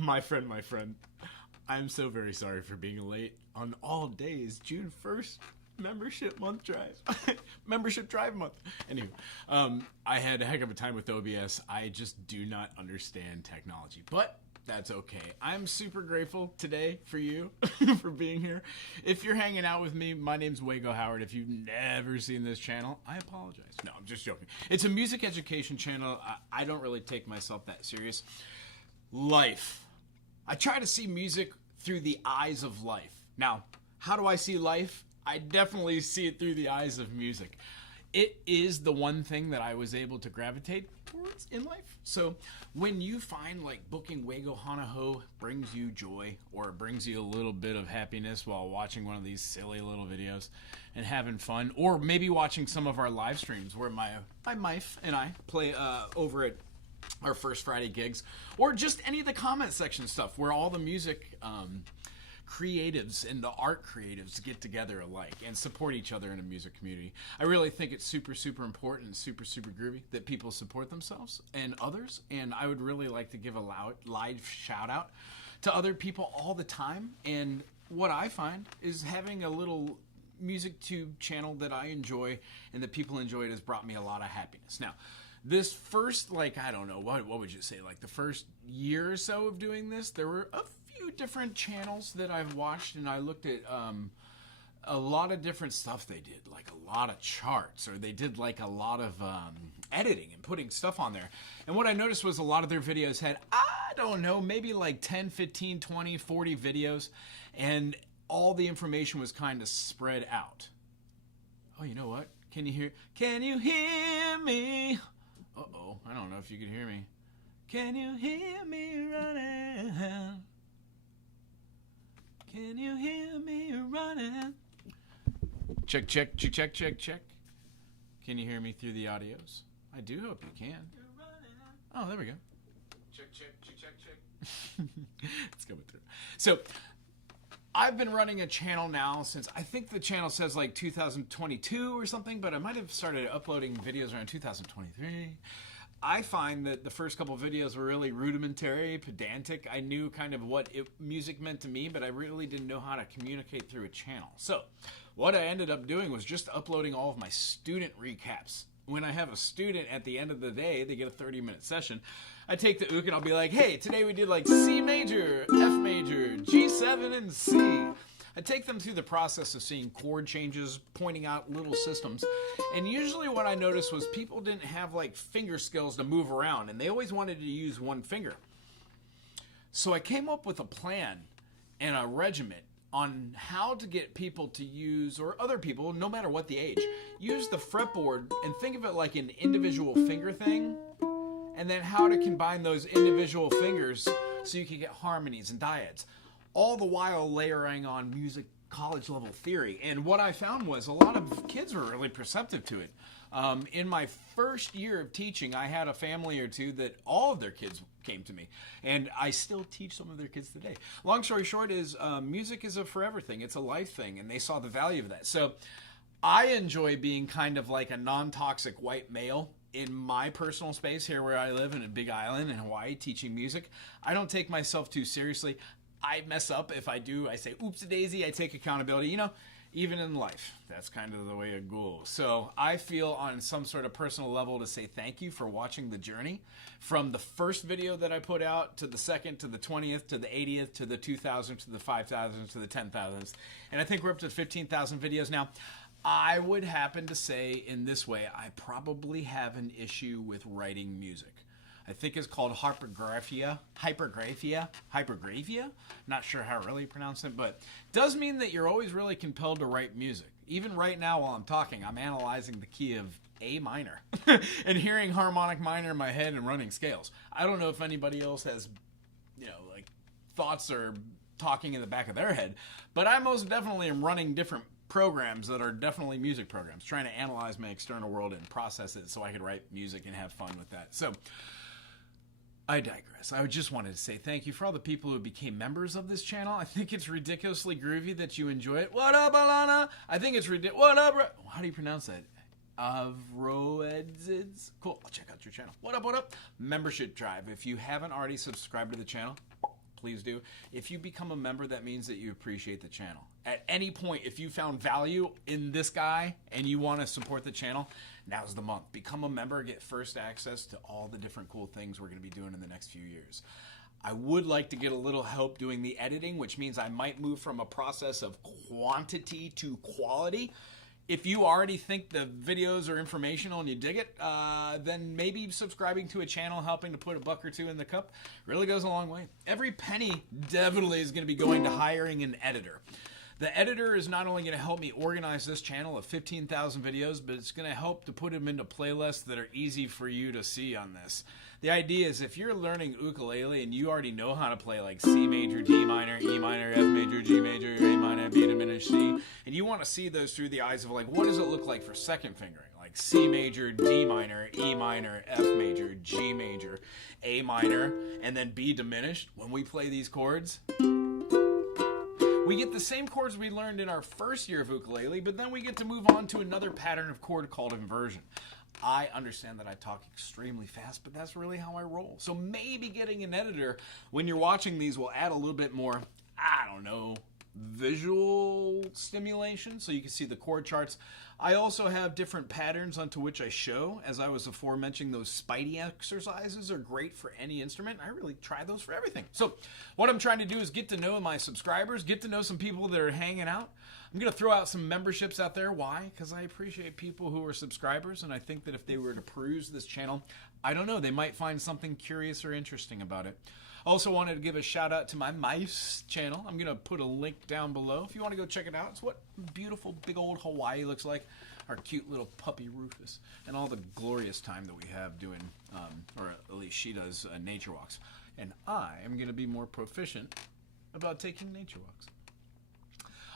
My friend, I'm so very sorry for being late on all days. June 1st, membership month drive. Membership drive month. Anywho, I had a heck of a time with OBS. I just do not understand technology, but that's okay. I'm super grateful today for you for being here. If you're hanging out with me, my name's Wago Howard. If you've never seen this channel, I apologize. No, I'm just joking. It's a music education channel. I don't really take myself that serious. Life. I try to see music through the eyes of life. Now, how do I see life? I definitely see it through the eyes of music. It is the one thing that I was able to gravitate towards in life. So when you find like booking Wago Hana brings you joy, or it brings you a little bit of happiness while watching one of these silly little videos and having fun, or maybe watching some of our live streams where my wife and I play over at our First Friday gigs, or just any of the comment section stuff where all the music creatives and the art creatives get together alike and support each other in a music community. I really think it's super, super important and super, super groovy that people support themselves and others, and I would really like to give a live shout out to other people all the time. And what I find is having a little music tube channel that I enjoy and that people enjoy it has brought me a lot of happiness. Now, this first, I don't know, what would you say, the first year or so of doing this, there were a few different channels that I've watched, and I looked at a lot of different stuff they did, a lot of charts, or they did a lot of editing and putting stuff on there. And what I noticed was a lot of their videos had, I don't know, maybe 10, 15, 20, 40 videos, and all the information was kind of spread out. Oh, you know what? Can you hear me? Uh-oh, I don't know if you can hear me. Can you hear me running? Can you hear me running? Check. Can you hear me through the audios? I do hope you can. Oh, there we go. Check. It's coming through. So, I've been running a channel now since, I think the channel says 2022 or something, but I might have started uploading videos around 2023. I find that the first couple videos were really rudimentary, pedantic. I knew kind of what music meant to me, but I really didn't know how to communicate through a channel. So what I ended up doing was just uploading all of my student recaps. When I have a student at the end of the day, they get a 30-minute session. I take the ook and I'll be like, hey, today we did C major, F major, G7, and C. I take them through the process of seeing chord changes, pointing out little systems. And usually what I noticed was people didn't have finger skills to move around, and they always wanted to use one finger. So I came up with a plan and a regiment on how to get people to use, or other people, no matter what the age, use the fretboard and think of it like an individual finger thing, and then how to combine those individual fingers so you can get harmonies and dyads, all the while layering on music college level theory. And what I found was a lot of kids were really perceptive to it. In my first year of teaching, I had a family or two that all of their kids came to me, and I still teach some of their kids today. Long story short is music is a forever thing. It's a life thing, and they saw the value of that. So I enjoy being kind of like a non-toxic white male in my personal space here where I live in a big island in Hawaii teaching music. I don't take myself too seriously. I mess up. If I do, I say, oops-a-daisy. I take accountability. Even in life, that's kind of the way it goes. So I feel on some sort of personal level to say thank you for watching the journey from the first video that I put out to the second, to the 20th, to the 80th, to the 2,000th, to the 5,000th, to the 10,000th. And I think we're up to 15,000 videos now. I would happen to say in this way, I probably have an issue with writing music. I think it's called hypergraphia. Not sure how to really pronounce it, but it does mean that you're always really compelled to write music. Even right now while I'm talking, I'm analyzing the key of A minor and hearing harmonic minor in my head and running scales. I don't know if anybody else has, thoughts or talking in the back of their head, but I most definitely am running different programs that are definitely music programs, trying to analyze my external world and process it so I could write music and have fun with that. So I digress. I just wanted to say thank you for all the people who became members of this channel. I think it's ridiculously groovy that you enjoy it. What up, Alana? I think it's ridiculous. What up? How do you pronounce that? Avroedzids? Cool. I'll check out your channel. What up, what up? Membership Drive. If you haven't already subscribed to the channel, please do. If you become a member, that means that you appreciate the channel. At any point, if you found value in this guy and you want to support the channel, now's the month. Become a member, get first access to all the different cool things we're going to be doing in the next few years. I would like to get a little help doing the editing, which means I might move from a process of quantity to quality. If you already think the videos are informational and you dig it, then maybe subscribing to a channel, helping to put a buck or two in the cup, really goes a long way. Every penny definitely is going to be going to hiring an editor. The editor is not only going to help me organize this channel of 15,000 videos, but it's going to help to put them into playlists that are easy for you to see on this. The idea is if you're learning ukulele and you already know how to play like C major, D minor, E minor, F major, G major, A minor, B diminished, C, and you want to see those through the eyes of like, what does it look like for second fingering? Like C major, D minor, E minor, F major, G major, A minor, and then B diminished. When we play these chords, we get the same chords we learned in our first year of ukulele, but then we get to move on to another pattern of chord called inversion. I understand that I talk extremely fast, but that's really how I roll. So maybe getting an editor when you're watching these will add a little bit more, I don't know, visual stimulation so you can see the chord charts. I also have different patterns onto which I show. As I was aforementioning, those Spidey exercises are great for any instrument. I really try those for everything. So what I'm trying to do is get to know my subscribers, get to know some people that are hanging out. I'm going to throw out some memberships out there. Why? Because I appreciate people who are subscribers, and I think that if they were to peruse this channel, I don't know, they might find something curious or interesting about it. Also wanted to give a shout out to my mice channel. I'm going to put a link down below if you want to go check it out. It's what beautiful big old Hawaii looks like. Our cute little puppy Rufus. And all the glorious time that we have doing, or at least she does, nature walks. And I am going to be more proficient about taking nature walks.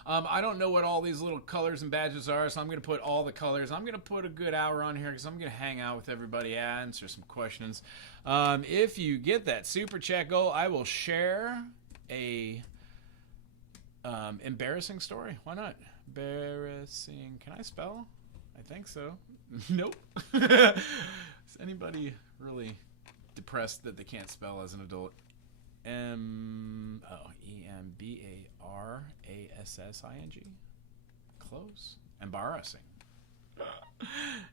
I don't know what all these little colors and badges are, so I'm going to put all the colors. I'm going to put a good hour on here because I'm going to hang out with everybody, answer some questions. If you get that super chat goal, I will share a embarrassing story. Why not? Embarrassing. Can I spell? I think so. Nope. Is anybody really depressed that they can't spell as an adult? Embarrassing. Close. Embarrassing.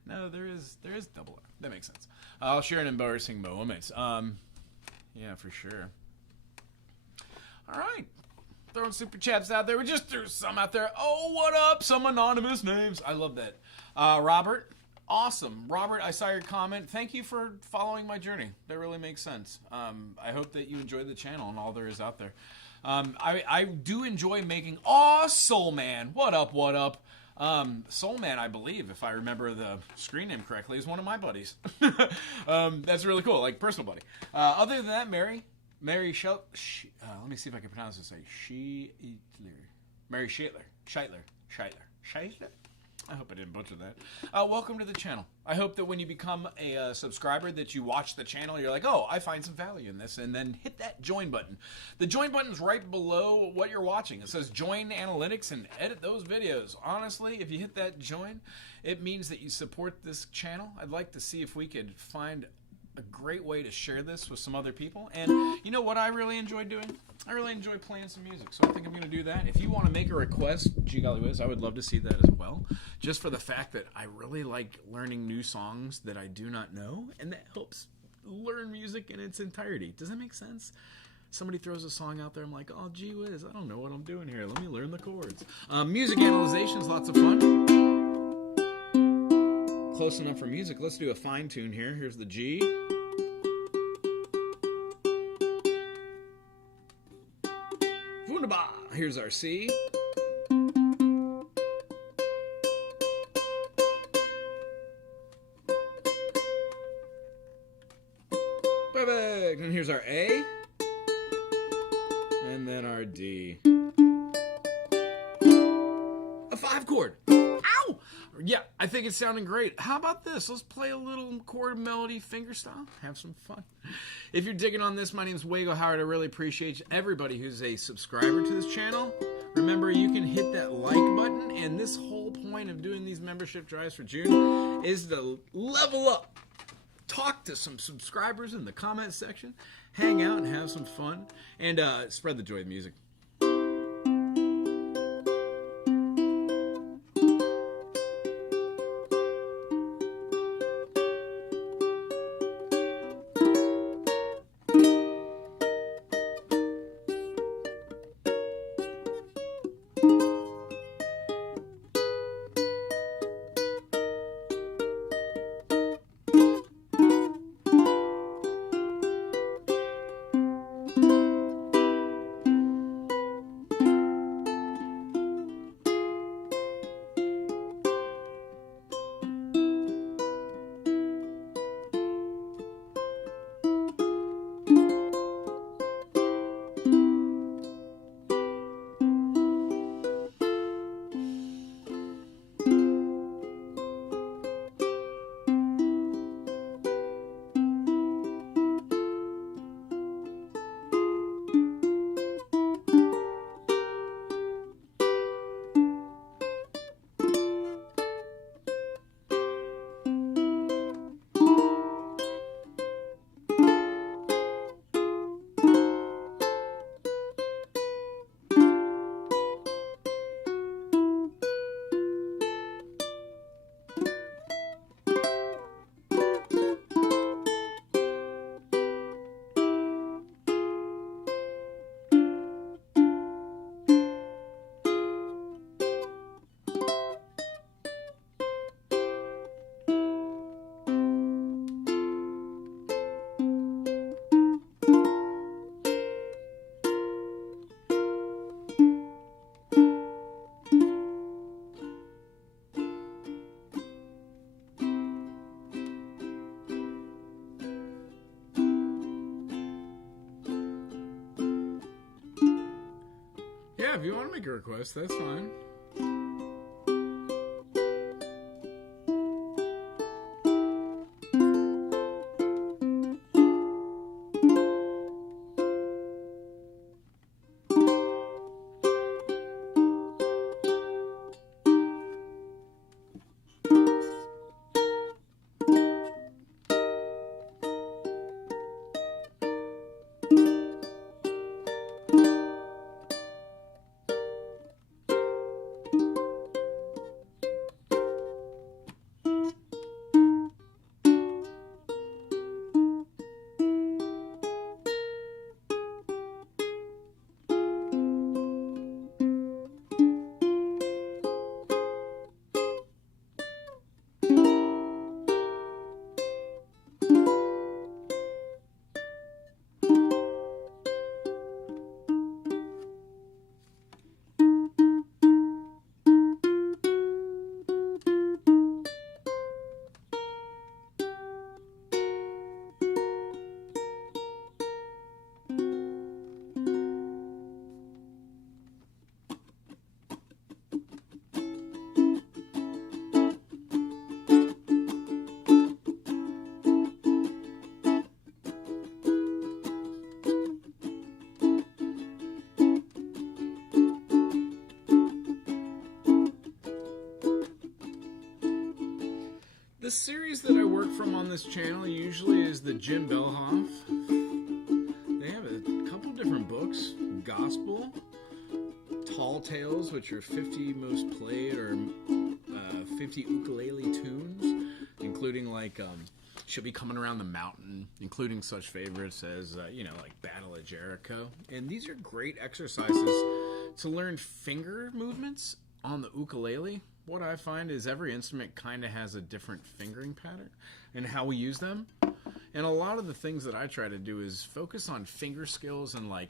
No, there is double R. That makes sense. I'll share an embarrassing moment. Yeah, for sure. All right. Throwing super chats out there. We just threw some out there. Oh, what up? Some anonymous names. I love that. Robert. Awesome. Robert, I saw your comment. Thank you for following my journey. That really makes sense. I hope that you enjoy the channel and all there is out there. I do enjoy making... Oh, Soul Man. What up, what up? Soul Man, I believe, if I remember the screen name correctly, is one of my buddies. That's really cool, like personal buddy. Other than that, Mary let me see if I can pronounce this. Mary Scheitler. I hope I didn't butcher that. Welcome to the channel. I hope that when you become a subscriber that you watch the channel, you're like, oh, I find some value in this, and then hit that join button. The join button's right below what you're watching. It says join analytics and edit those videos. Honestly, if you hit that join, it means that you support this channel. I'd like to see if we could find a great way to share this with some other people. And you know what I really enjoy doing? I really enjoy playing some music, so I think I'm going to do that. If you want to make a request, gee golly whiz, I would love to see that as well. Just for the fact that I really like learning new songs that I do not know, and that helps learn music in its entirety. Does that make sense? Somebody throws a song out there, I'm like, oh, gee whiz, I don't know what I'm doing here. Let me learn the chords. Music analyzation's lots of fun. Close enough for music. Let's do a fine tune here. Here's the G. Wunderbar. Here's our C. Perfect. And here's our A. And then our D. A 5 chord. Ow! Yeah, I think it's sounding great. How about this? Let's play a little chord melody fingerstyle. Have some fun. If you're digging on this, my name is Wago Howard. I really appreciate everybody who's a subscriber to this channel. Remember, you can hit that like button, and this whole point of doing these membership drives for June is to level up talk to some subscribers in the comment section, hang out and have some fun, and spread the joy of music. Yeah, if you want to make a request, that's fine. The series that I work from on this channel usually is the Jim Bellhoff. They have a couple different books. Gospel, Tall Tales, which are 50 most played or 50 ukulele tunes, including like She'll Be Coming Around the Mountain, including such favorites as, like Battle of Jericho. And these are great exercises to learn finger movements on the ukulele. What I find is every instrument kind of has a different fingering pattern and how we use them. And a lot of the things that I try to do is focus on finger skills and like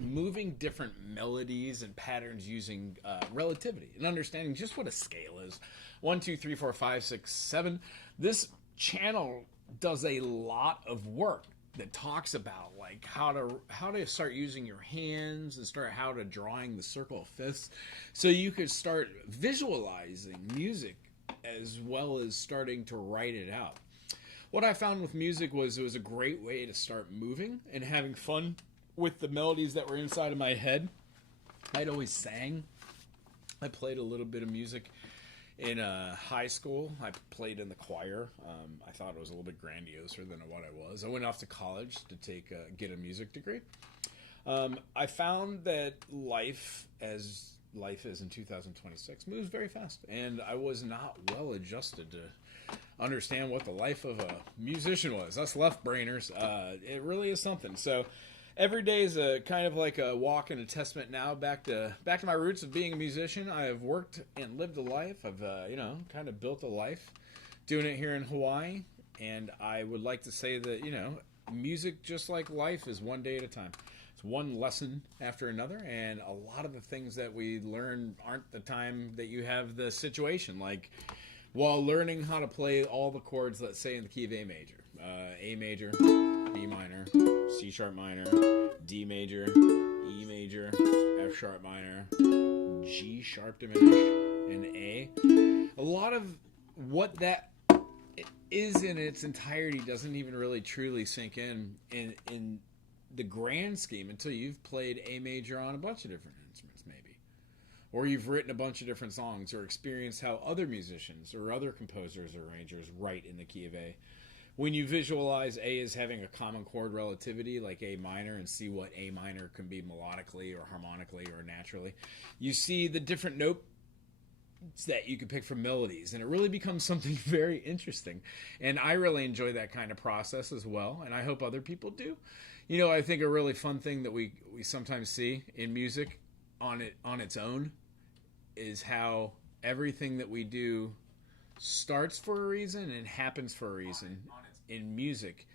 moving different melodies and patterns using relativity and understanding just what a scale is. 1, 2, 3, 4, 5, 6, 7. This channel does a lot of work that talks about like how to start using your hands and start how to drawing the circle of fifths, so you could start visualizing music as well as starting to write it out. What I found with music was it was a great way to start moving and having fun with the melodies that were inside of my head. I'd always sang. I played a little bit of music In high school, I played in the choir. I thought it was a little bit grandiose than what I was. I went off to college to get a music degree. I found that life is in 2026 moves very fast, and I was not well adjusted to understand what the life of a musician was. Us left brainers, it really is something. So every day is a kind of like a walk in a testament now back to my roots of being a musician. I have worked and lived a life. I've kind of built a life doing it here in Hawaii, and I would like to say that music, just like life, is one day at a time. It's one lesson after another, and a lot of the things that we learn aren't the time that you have the situation. Like while learning how to play all the chords, let's say in the key of A major, A major, B minor, C sharp minor, D major, E major, F sharp minor, G sharp diminished, and A. A lot of what that is in its entirety doesn't even really truly sink in the grand scheme until you've played A major on a bunch of different instruments, maybe. Or you've written a bunch of different songs or experienced how other musicians or other composers or arrangers write in the key of A. When you visualize A as having a common chord relativity like A minor and see what A minor can be melodically or harmonically or naturally, you see the different notes that you can pick from melodies, and it really becomes something very interesting. And I really enjoy that kind of process as well, and I hope other people do. I think a really fun thing that we sometimes see in music on its own is how everything that we do starts for a reason and happens for a reason. In music,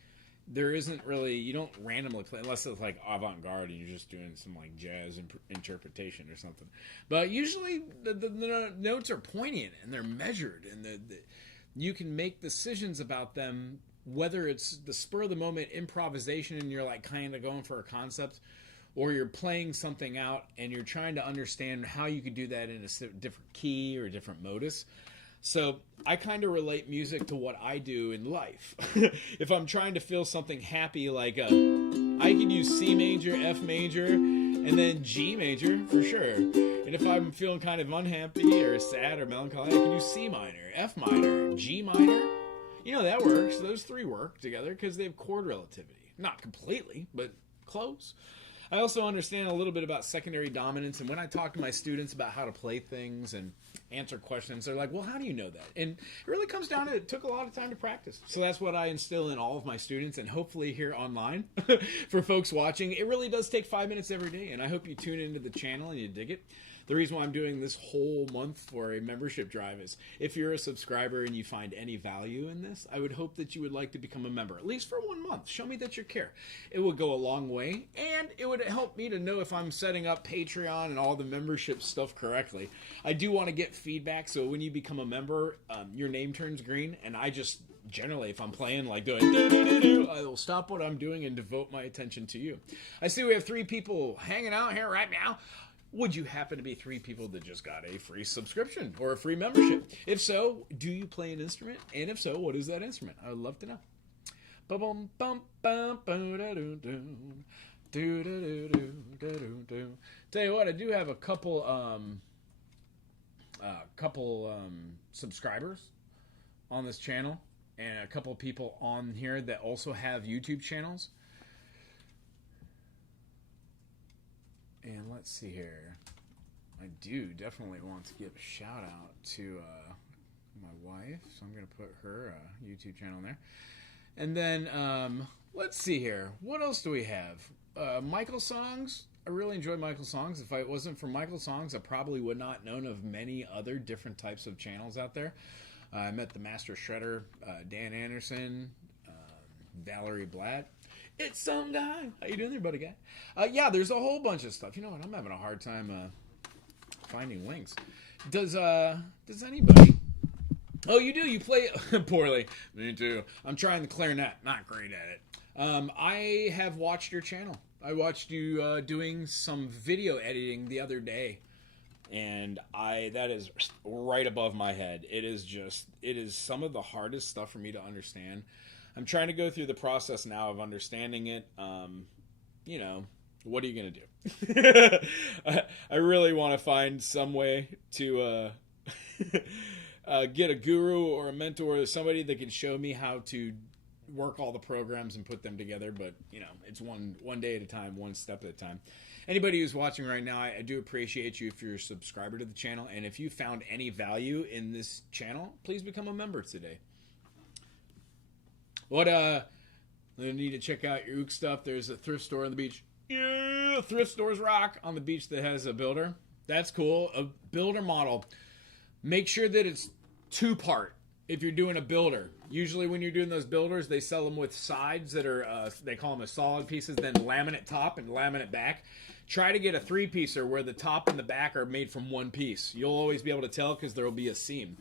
there isn't really, you don't randomly play unless it's like avant-garde and you're just doing some like jazz interpretation or something. But usually the notes are poignant and they're measured, and you can make decisions about them, whether it's the spur of the moment improvisation and you're like kind of going for a concept, or you're playing something out and you're trying to understand how you could do that in a different key or a different modus. So I kind of relate music to what I do in life. If I'm trying to feel something happy, like I can use C major, F major, and then G major for sure. And if I'm feeling kind of unhappy or sad or melancholy, I can use C minor, F minor, G minor. That works. Those three work together because they have chord relativity. Not completely, but close. I also understand a little bit about secondary dominance, and when I talk to my students about how to play things and answer questions, they're like, well, how do you know that? And it really comes down to it took a lot of time to practice. So that's what I instill in all of my students, and hopefully here online for folks watching. It really does take 5 minutes every day, and I hope you tune into the channel and you dig it. The reason why I'm doing this whole month for a membership drive is if you're a subscriber and you find any value in this, I would hope that you would like to become a member, at least for 1 month. Show me that you care. It would go a long way, and it would help me to know if I'm setting up Patreon and all the membership stuff correctly. I do want to get feedback, so when you become a member, your name turns green, and I just generally, if I'm playing like doing I will stop what I'm doing and devote my attention to you. I see we have 3 people hanging out here right now. Would you happen to be 3 people that just got a free subscription or a free membership? If so, do you play an instrument? And if so, what is that instrument? I would love to know. Tell you what, I do have a couple subscribers on this channel, and a couple people on here that also have YouTube channels. And let's see here. I do definitely want to give a shout out to my wife, so I'm going to put her YouTube channel in there. And then let's see here. What else do we have? Michael songs. I really enjoy Michael songs. If it wasn't for Michael songs, I probably would not known of many other different types of channels out there. I met the Master Shredder, Dan Anderson, Valerie Blatt. It's some guy. How you doing there, buddy guy? Yeah, there's a whole bunch of stuff. You know what? I'm having a hard time finding links. Does anybody? Oh, you do. You play poorly. Me too. I'm trying the clarinet. Not great at it. I have watched your channel. I watched you doing some video editing the other day, and that is right above my head. It is some of the hardest stuff for me to understand. I'm trying to go through the process now of understanding it. What are you going to do? I really want to find some way to get a guru or a mentor or somebody that can show me how to work all the programs and put them together. But, you know, it's one day at a time, one step at a time. Anybody who's watching right now, I do appreciate you if you're a subscriber to the channel. And if you found any value in this channel, please become a member today. You need to check out your ook stuff. There's a thrift store on the beach. Yeah, thrift stores rock on the beach that has a builder. That's cool. A builder model. Make sure that it's two-part if you're doing a builder. Usually when you're doing those builders, they sell them with sides that are, they call them a solid pieces, then laminate top and laminate back. Try to get a three-piecer where the top and the back are made from one piece. You'll always be able to tell because there will be a seam.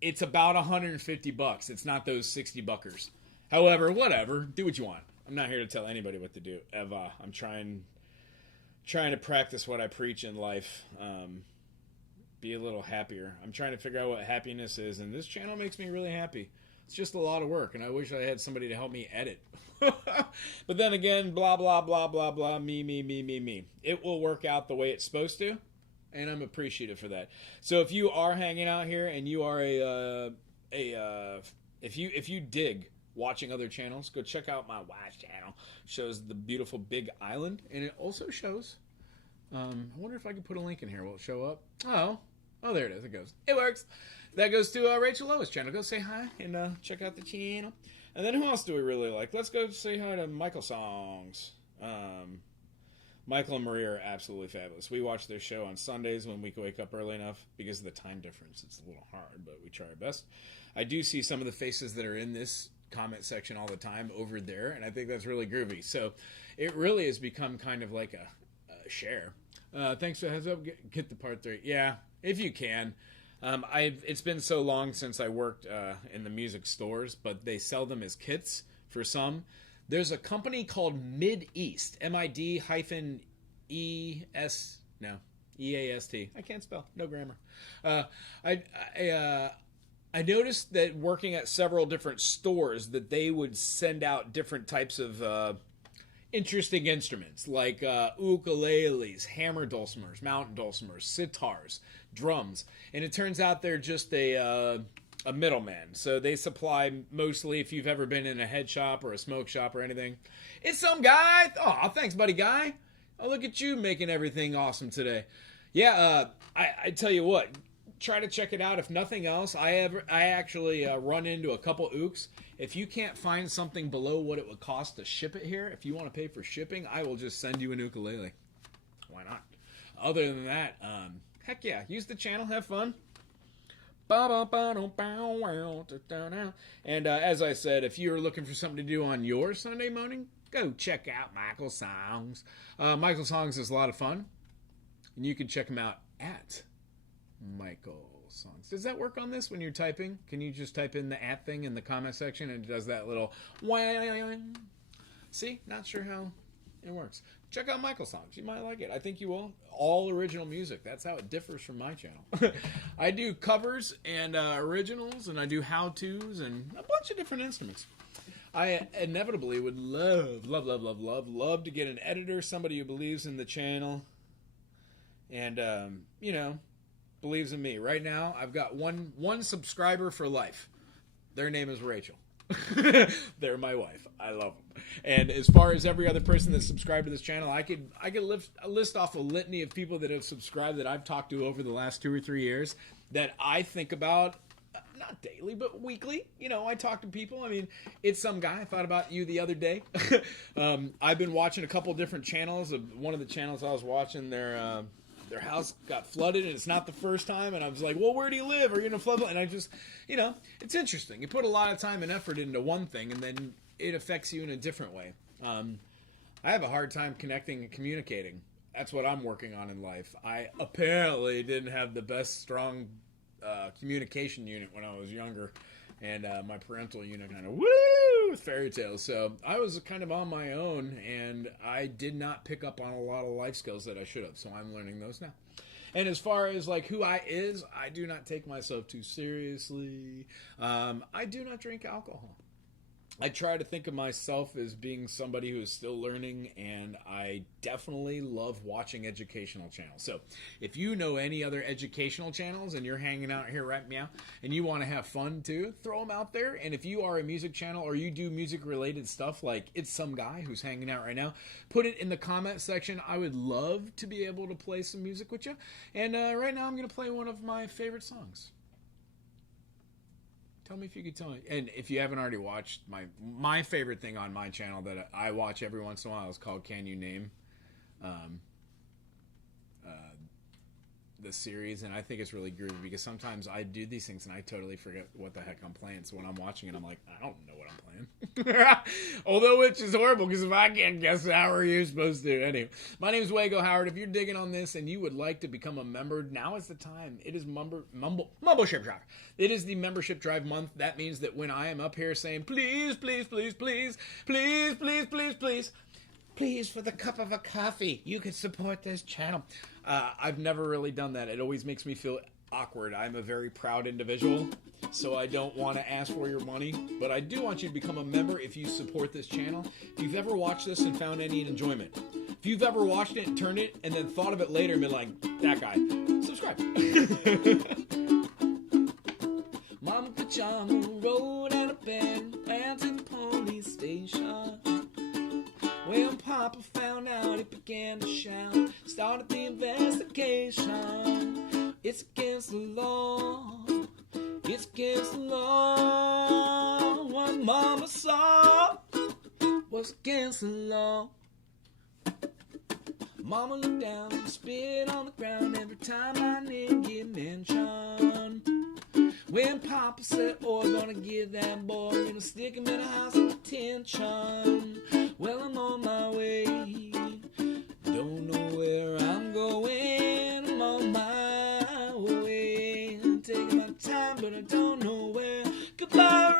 It's about $150. It's not those 60 buckers. However, whatever. Do what you want. I'm not here to tell anybody what to do. Eva, I'm trying to practice what I preach in life. Be a little happier. I'm trying to figure out what happiness is, and this channel makes me really happy. It's just a lot of work, and I wish I had somebody to help me edit. But then again, blah, blah, blah, blah, blah, me. It will work out the way it's supposed to, and I'm appreciative for that. So if you are hanging out here and you are if you dig watching other channels, go check out my wife's channel. It shows the beautiful Big Island, and it also shows, I wonder if I can put a link in here. Will it show up? Oh, there it is. It goes. It works. That goes to Rachel Lowe's channel. Go say hi and check out the channel. And then who else do we really like? Let's go say hi to Michael Songs. Michael and Maria are absolutely fabulous. We watch their show on Sundays when we can wake up early enough because of the time difference. It's a little hard, but we try our best. I do see some of the faces that are in this comment section all the time over there, and I think that's really groovy. So it really has become kind of like a share. Thanks for the heads up. Get the part 3. Yeah, if you can. It's been so long since I worked in the music stores, but they sell them as kits for some. There's a company called Mid-East, MID-EAST. No, EAST. I can't spell. No grammar. I noticed that working at several different stores that they would send out different types of interesting instruments like ukuleles, hammer dulcimers, mountain dulcimers, sitars, drums. And it turns out they're just a middleman. So they supply mostly, if you've ever been in a head shop or a smoke shop or anything. It's some guy. Oh, thanks, buddy guy. Oh, look at you making everything awesome today. Yeah, I tell you what. Try to check it out. If nothing else, I actually run into a couple ooks. If you can't find something below what it would cost to ship it here, if you want to pay for shipping, I will just send you an ukulele. Why not? Other than that, heck yeah, use the channel, have fun. And as I said, if you're looking for something to do on your Sunday morning, go check out Michael Songs. Michael Songs is a lot of fun, and you can check him out at Michael Songs. Does that work on this when you're typing? Can you just type in the @ thing in the comment section and it does that little wang? See? Not sure how it works. Check out Michael Songs. You might like it. I think you will. All original music. That's how it differs from my channel. I do covers and originals, and I do how-tos and a bunch of different instruments. I inevitably would love to get an editor, somebody who believes in the channel and, believes in me. Right now, I've got one subscriber for life. Their name is Rachel. They're my wife. I love them. And as far as every other person that's subscribed to this channel, I could list off a litany of people that have subscribed that I've talked to over the last 2 or 3 years that I think about, not daily, but weekly. I talk to people. I mean, it's some guy. I thought about you the other day. I've been watching a couple different channels. One of the channels I was watching, their house got flooded, and it's not the first time, and I was like, well, where do you live? Are you in a flood? And I just, it's interesting. You put a lot of time and effort into one thing, and then it affects you in a different way. I have a hard time connecting and communicating. That's what I'm working on in life. I apparently didn't have the best, strong communication unit when I was younger, and my parental unit kind of, with fairy tales. So I was kind of on my own, and I did not pick up on a lot of life skills that I should have. So I'm learning those now. And as far as like who I do not take myself too seriously. I do not drink alcohol. I try to think of myself as being somebody who is still learning, and I definitely love watching educational channels. So if you know any other educational channels and you're hanging out here right now and you want to have fun too, throw them out there. And if you are a music channel or you do music related stuff, like it's some guy who's hanging out right now, put it in the comment section. I would love to be able to play some music with you. And right now I'm going to play one of my favorite songs. Tell me if you could tell me. And if you haven't already watched, my favorite thing on my channel that I watch every once in a while is called Can You Name? The series. And I think it's really groovy because sometimes I do these things and I totally forget what the heck I'm playing. So when I'm watching it, I'm like, I don't know what I'm playing. Although, which is horrible because if I can't guess, how are you supposed to? Anyway, my name is Wago Howard. If you're digging on this and you would like to become a member, now is the time. It is Membership Drive. It is the Membership Drive month. That means that when I am up here saying, please, please, please, please, please, please, please, please, please, for the cup of a coffee, you can support this channel. I've never really done that. It always makes me feel awkward. I'm a very proud individual, so I don't want to ask for your money, but I do want you to become a member if you support this channel. If you've ever watched this and found any enjoyment, if you've ever watched it and turned it and then thought of it later and been like, that guy, subscribe. Mama Pajama rode out of bed and to the police station. When Papa found out, he began to shout, started the investigation. It's against the law, it's against the law. What Mama saw was against the law. Mama looked down and spit on the ground every time my name get mentioned. When Papa said, oh, I'm gonna give that boy, gonna stick him in a house of detention. Well, I'm on my way, don't know where I'm going, I'm on my way. I'm taking my time, but I don't know where. Goodbye,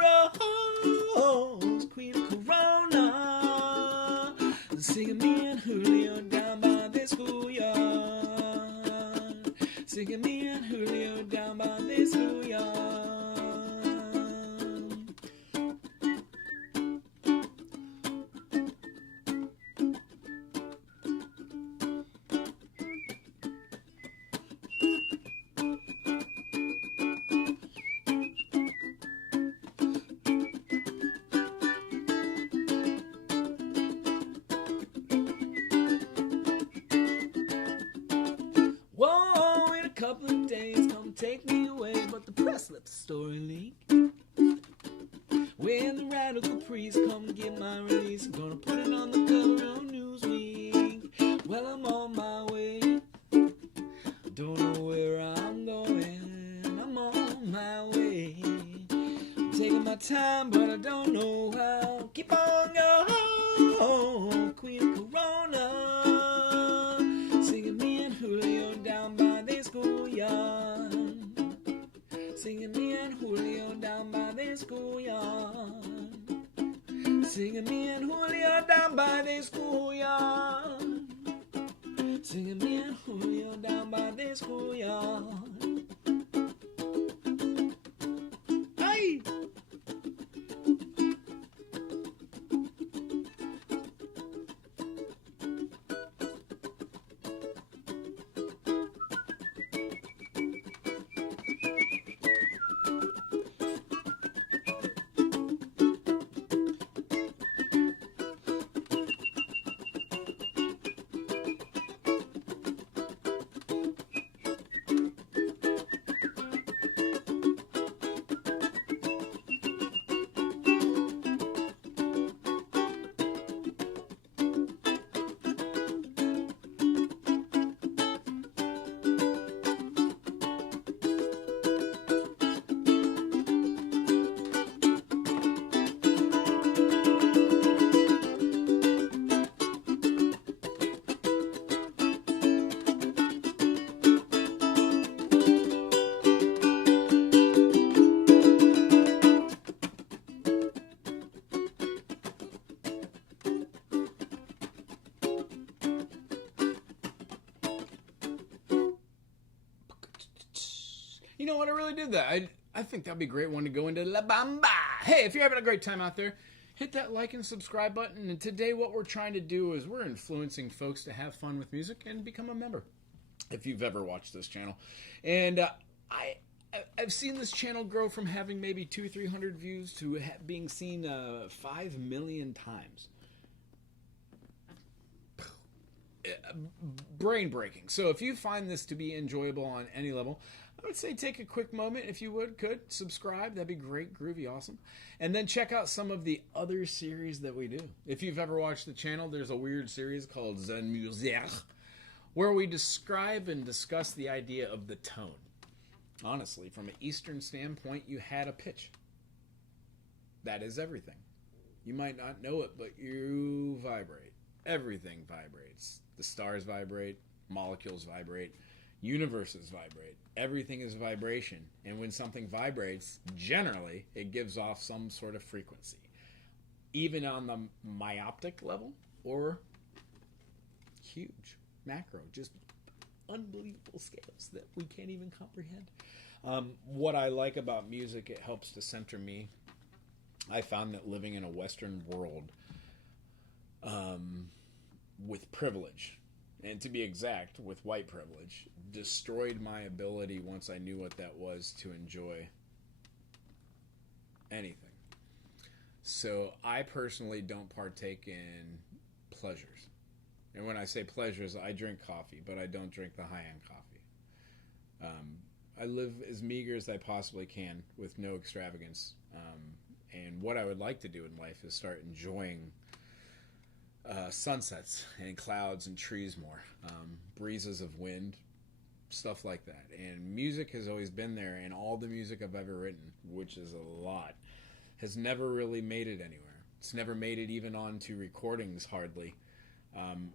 Rose, Queen of Corona, singing me and Julio down by the schoolyard, singing me and Julio down by the schoolyard. Whoa, in a couple of days, come take me away, but the press let the story leak. When the radical priest come get my release, I'm gonna put it on the cover of Newsweek. Well, I'm on my way, don't know where I'm going, I'm on my way. I'm taking my time, but I don't know how. Keep on going, Queen of Corona, singing me and Julio down by the schoolyard, singing me and Julio down by the schoolyard, singing me and Julio down by the schoolyard, singing me and Julio down by the schoolyard. Hey! You know what? I really did that. I think that'd be a great one to go into La Bamba. Hey, if you're having a great time out there, hit that like and subscribe button. And today what we're trying to do is we're influencing folks to have fun with music and become a member, if you've ever watched this channel. And I've seen this channel grow from having maybe 200-300 views to being seen 5 million times. Brain breaking. So if you find this to be enjoyable on any level, I would say take a quick moment, if you could subscribe. That'd be great, groovy, awesome. And then check out some of the other series that we do. If you've ever watched the channel, there's a weird series called Zen Music, where we describe and discuss the idea of the tone. Honestly, from an Eastern standpoint, you had a pitch. That is everything. You might not know it, but you vibrate. Everything vibrates. The stars vibrate, molecules vibrate, universes vibrate. Everything is vibration. And when something vibrates, generally, it gives off some sort of frequency. Even on the myopic level or huge, macro, just unbelievable scales that we can't even comprehend. What I like about music, it helps to center me. I found that living in a Western world with privilege, and to be exact, with white privilege, destroyed my ability once I knew what that was to enjoy anything. So I personally don't partake in pleasures. And when I say pleasures, I drink coffee, but I don't drink the high-end coffee. I live as meager as I possibly can with no extravagance. And what I would like to do in life is start enjoying sunsets and clouds and trees more, breezes of wind, stuff like that. And music has always been there, and all the music I've ever written, which is a lot, has never really made it anywhere. It's never made it even onto recordings, hardly.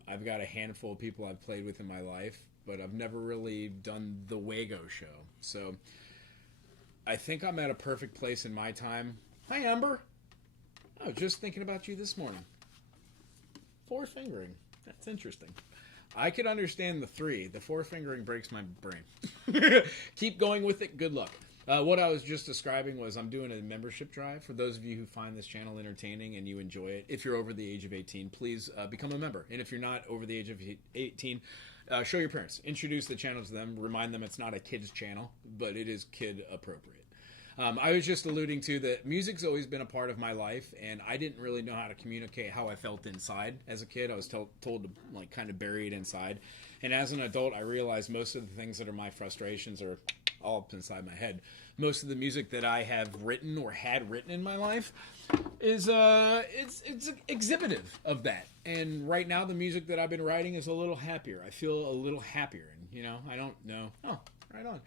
I've got a handful of people I've played with in my life, but I've never really done the Wago show. So I think I'm at a perfect place in my time. Hi, Amber. I was just thinking about you this morning. 4 fingering. That's interesting. I could understand the 3. The 4 fingering breaks my brain. Keep going with it. Good luck. What I was just describing was I'm doing a membership drive. For those of you who find this channel entertaining and you enjoy it, if you're over the age of 18, please become a member. And if you're not over the age of 18, show your parents. Introduce the channel to them. Remind them it's not a kid's channel, but it is kid appropriate. I was just alluding to that music's always been a part of my life, and I didn't really know how to communicate how I felt inside as a kid. I was told to like kind of bury it inside. And as an adult, I realized most of the things that are my frustrations are all up inside my head. Most of the music that I have written or had written in my life is it's exhibitive of that. And right now, the music that I've been writing is a little happier. I feel a little happier, and I don't know. Oh, right on.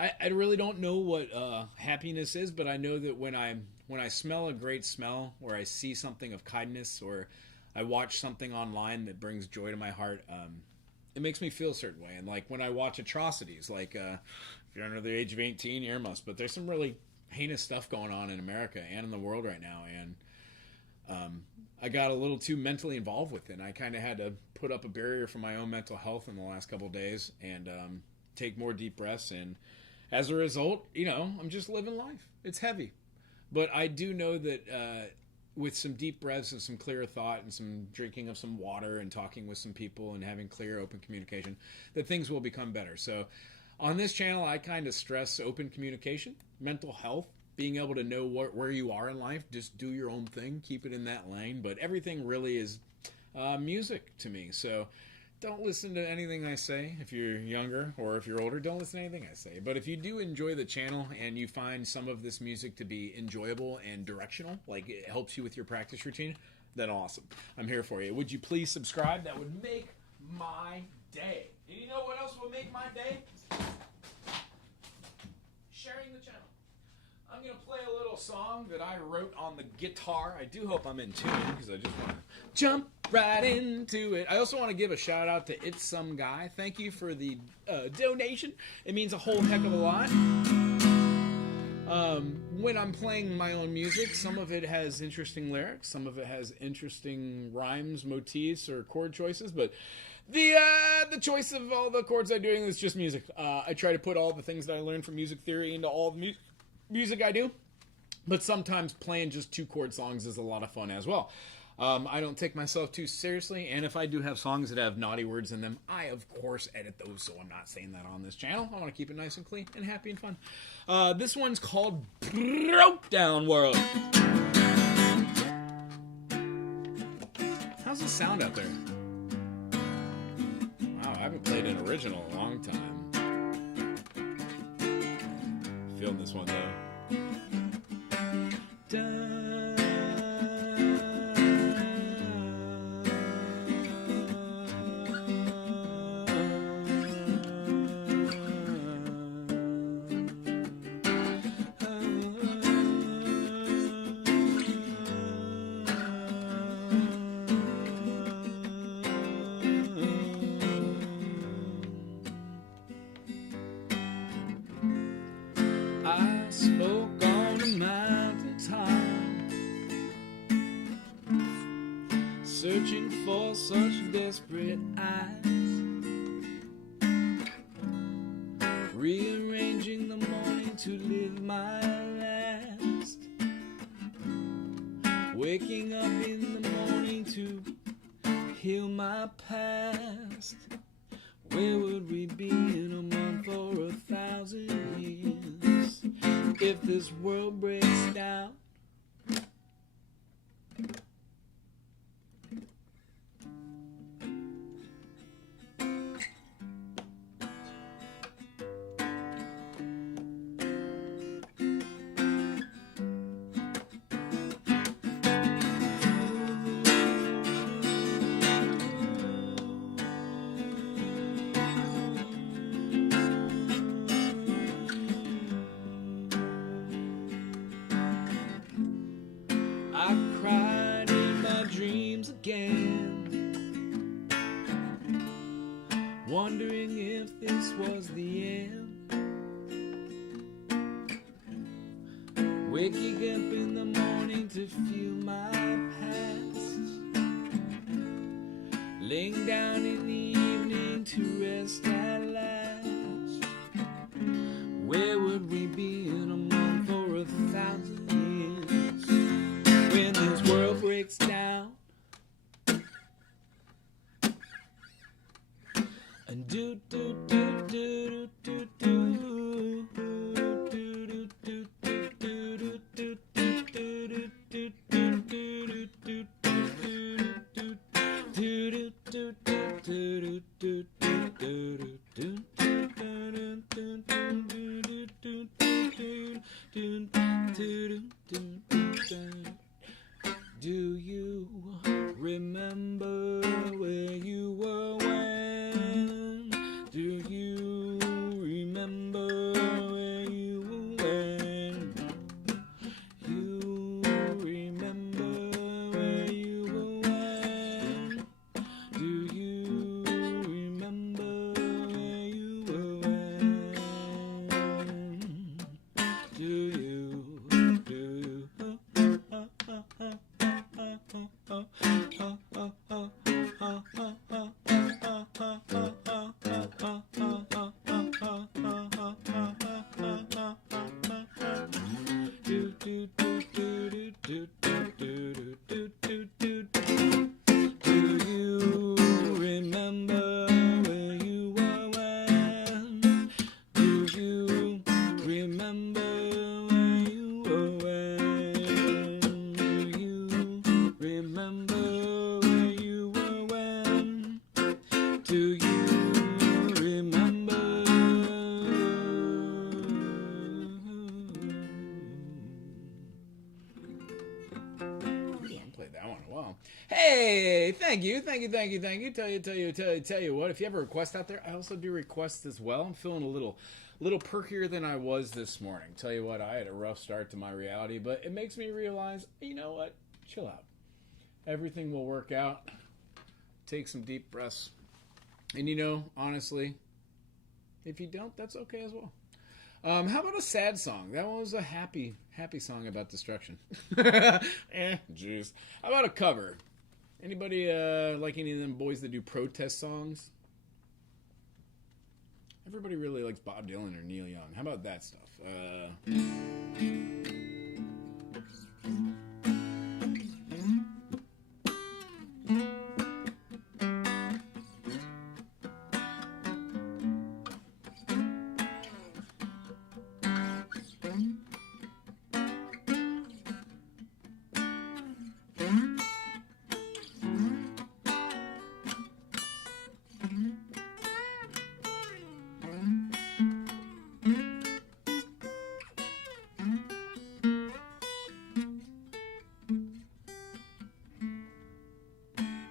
I really don't know what happiness is, but I know that when I smell a great smell, or I see something of kindness, or I watch something online that brings joy to my heart, it makes me feel a certain way. And like when I watch atrocities, like if you're under the age of 18, you must. But there's some really heinous stuff going on in America and in the world right now, and I got a little too mentally involved with it. And I kind of had to put up a barrier for my own mental health in the last couple of days, and take more deep breaths. And as a result, I'm just living life. It's heavy, but I do know that with some deep breaths and some clear thought and some drinking of some water and talking with some people and having clear, open communication, that things will become better. So on this channel, I kind of stress open communication, mental health, being able to know where you are in life. Just do your own thing, keep it in that lane. But everything really is music to me. So don't listen to anything I say. If you're younger or if you're older, don't listen to anything I say. But if you do enjoy the channel and you find some of this music to be enjoyable and directional, like it helps you with your practice routine, then awesome. I'm here for you. Would you please subscribe? That would make my day. And you know what else would make my day? Sharing the channel. I'm going to play a little song that I wrote on the guitar. I do hope I'm in tune because I just want to jump right into it. I also want to give a shout out to It's Some Guy. Thank you for the donation. It means a whole heck of a lot. When I'm playing my own music, some of it has interesting lyrics, some of it has interesting rhymes, motifs, or chord choices, but the choice of all the chords I'm doing is just music. I try to put all the things that I learned from music theory into all the music I do. But sometimes playing just 2-chord songs is a lot of fun as well. I don't take myself too seriously, and if I do have songs that have naughty words in them, I of course edit those, so I'm not saying that on this channel. I want to keep it nice and clean and happy and fun. This one's called Broke Down World. How's the sound out there? Wow, I haven't played an original in a long time. Feeling this one though. I spoke on a mountaintop, searching for such desperate eyes, rearranging the morning to live my last, waking up in the morning to heal my past. Where would we be in a month or 1,000 years if this world breaks down? I cried in my dreams again, wondering if this was the end. Waking up in the morning to feel my past, laying down in the evening to rest at last. Where would we be in a month or 1,000 years when this world breaks down? And do do do do do do do you remember where you were when? Do you remember where you were when? You remember where you were when? Do you remember where you were when? Do you? Hey, thank you. Tell you what, if you have a request out there, I also do requests as well. I'm feeling a little perkier than I was this morning. Tell you what, I had a rough start to my reality, but it makes me realize, you know what? Chill out. Everything will work out. Take some deep breaths. And you know, honestly, if you don't, that's okay as well. How about a sad song? That one was a happy song about destruction. Jeez. How about a cover? Anybody like any of them boys that do protest songs? Everybody really likes Bob Dylan or Neil Young. How about that stuff?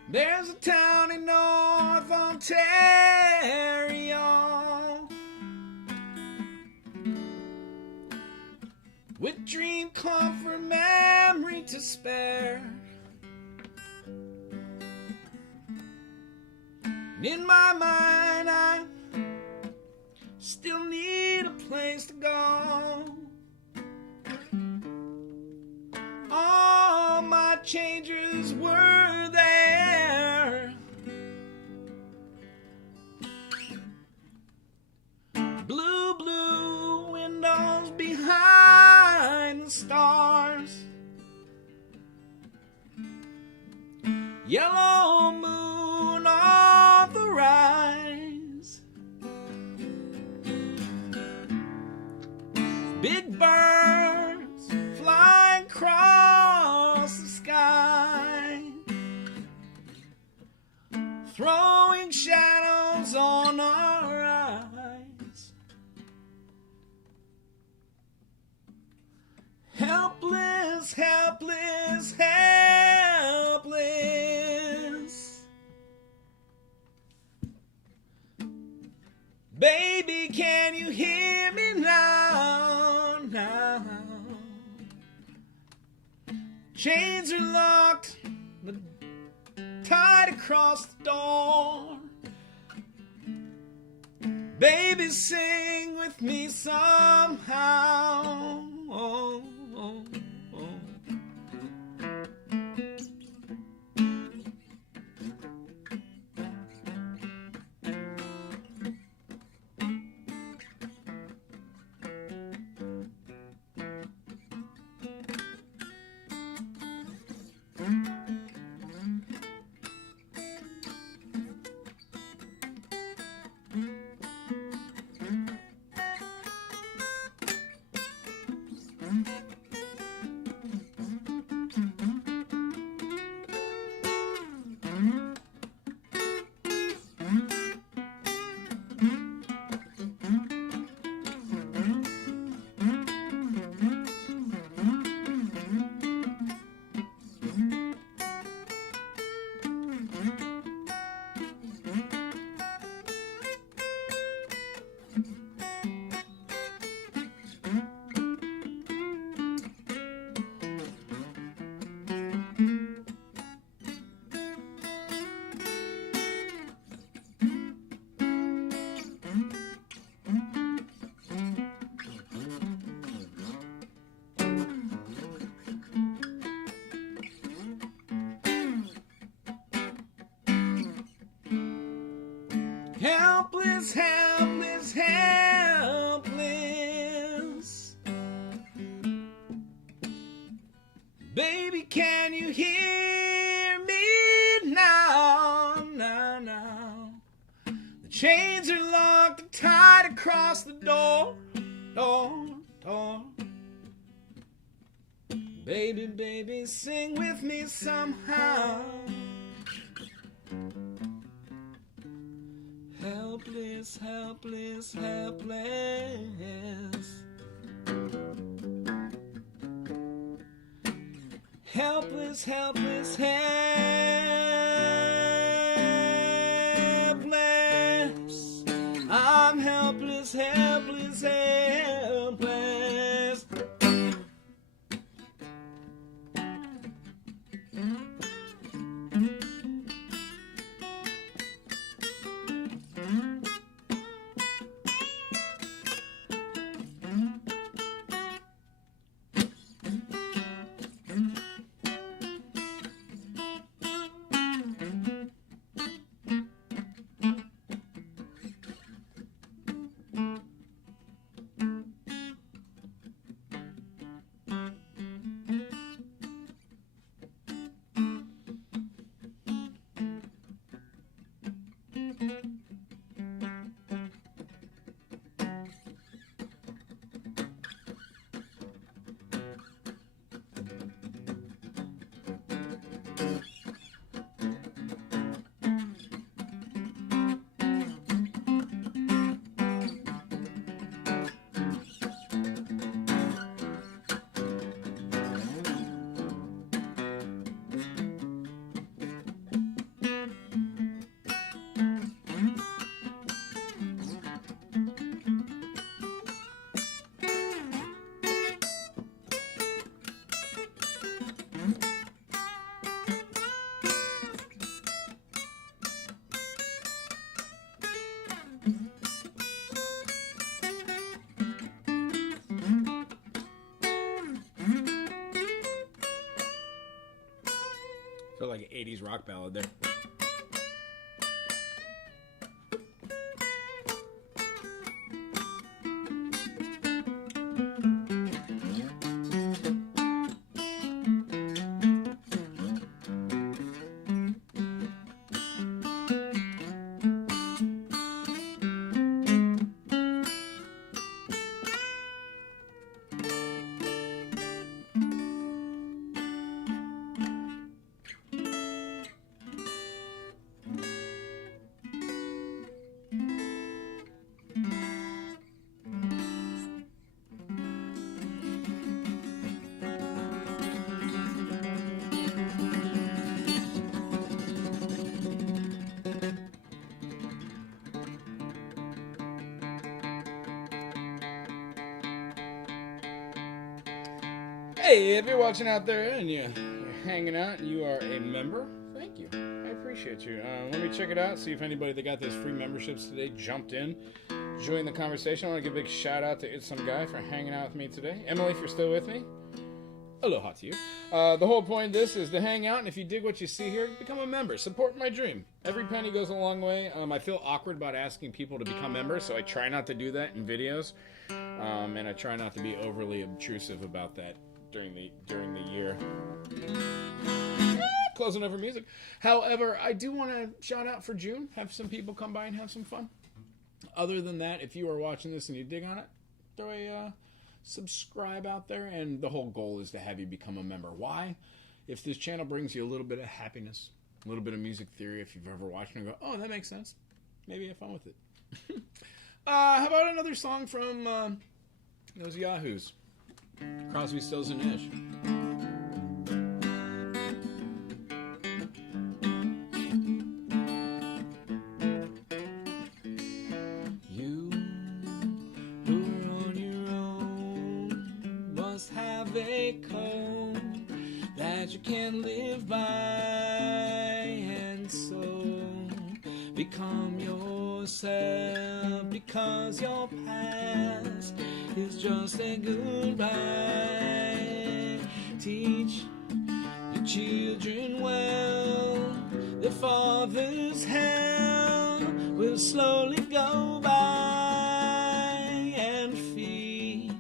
There's a town in North Ontario with dream comfort, memory to spare. And in my mind, I still need a place to go. All my changes were there. Blue, blue windows behind the stars. Yellow moon on the rise. Big birds flying across the sky, throwing shadows on our eyes. Helpless, helpless, helpless. Baby, can you hear me now, now? Chains are locked, but tied across the door. Baby, sing with me somehow. Oh, oh, oh. Helpless, helpless, helpless. Baby, can you hear me now, now, now? The chains are locked and tied across the door, door, door. Baby, baby, sing with me somehow. Helpless, helpless, helpless. Helpless, helpless, helpless. I'm helpless, helpless, helpless. 80s rock ballad there. Hey, if you're watching out there and you're hanging out, you are a member, thank you. I appreciate you. Let me check it out, see if anybody that got those free memberships today jumped in, joined the conversation. I want to give a big shout out to It's Some Guy for hanging out with me today. Emily, if you're still with me, aloha to you. The whole point of this is to hang out, and if you dig what you see here, become a member. Support my dream. Every penny goes a long way. I feel awkward about asking people to become members, so I try not to do that in videos, and I try not to be overly obtrusive about that during the year. Closing over music. However, I do want to shout out for June. Have some people come by and have some fun. Other than that, if you are watching this and you dig on it, throw a subscribe out there. And the whole goal is to have you become a member. Why? If this channel brings you a little bit of happiness, a little bit of music theory, if you've ever watched it and go, oh, that makes sense, maybe have fun with it. How about another song from those Yahoos? Crosby, Stills, and Nash. You who are on your own must have a code that you can live by, and so become yourself, because your past is just a goodbye. Teach your children well, their father's hell will slowly go by, and feed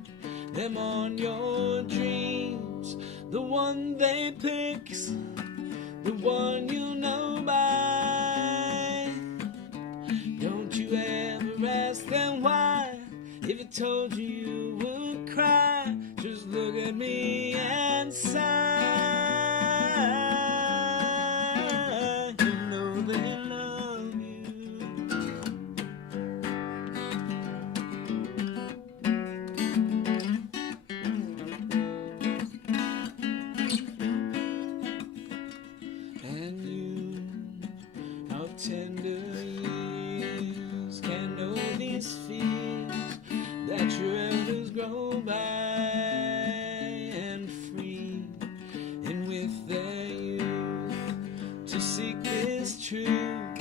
them on your dreams, the one they pick, the one you know by. Don't you ever ask them why. If it told you, you would cry. Just look at me and sigh. You know they love you. And you, of tender years, can know these fears that your elders grow by, and free, and with their youth, to seek this truth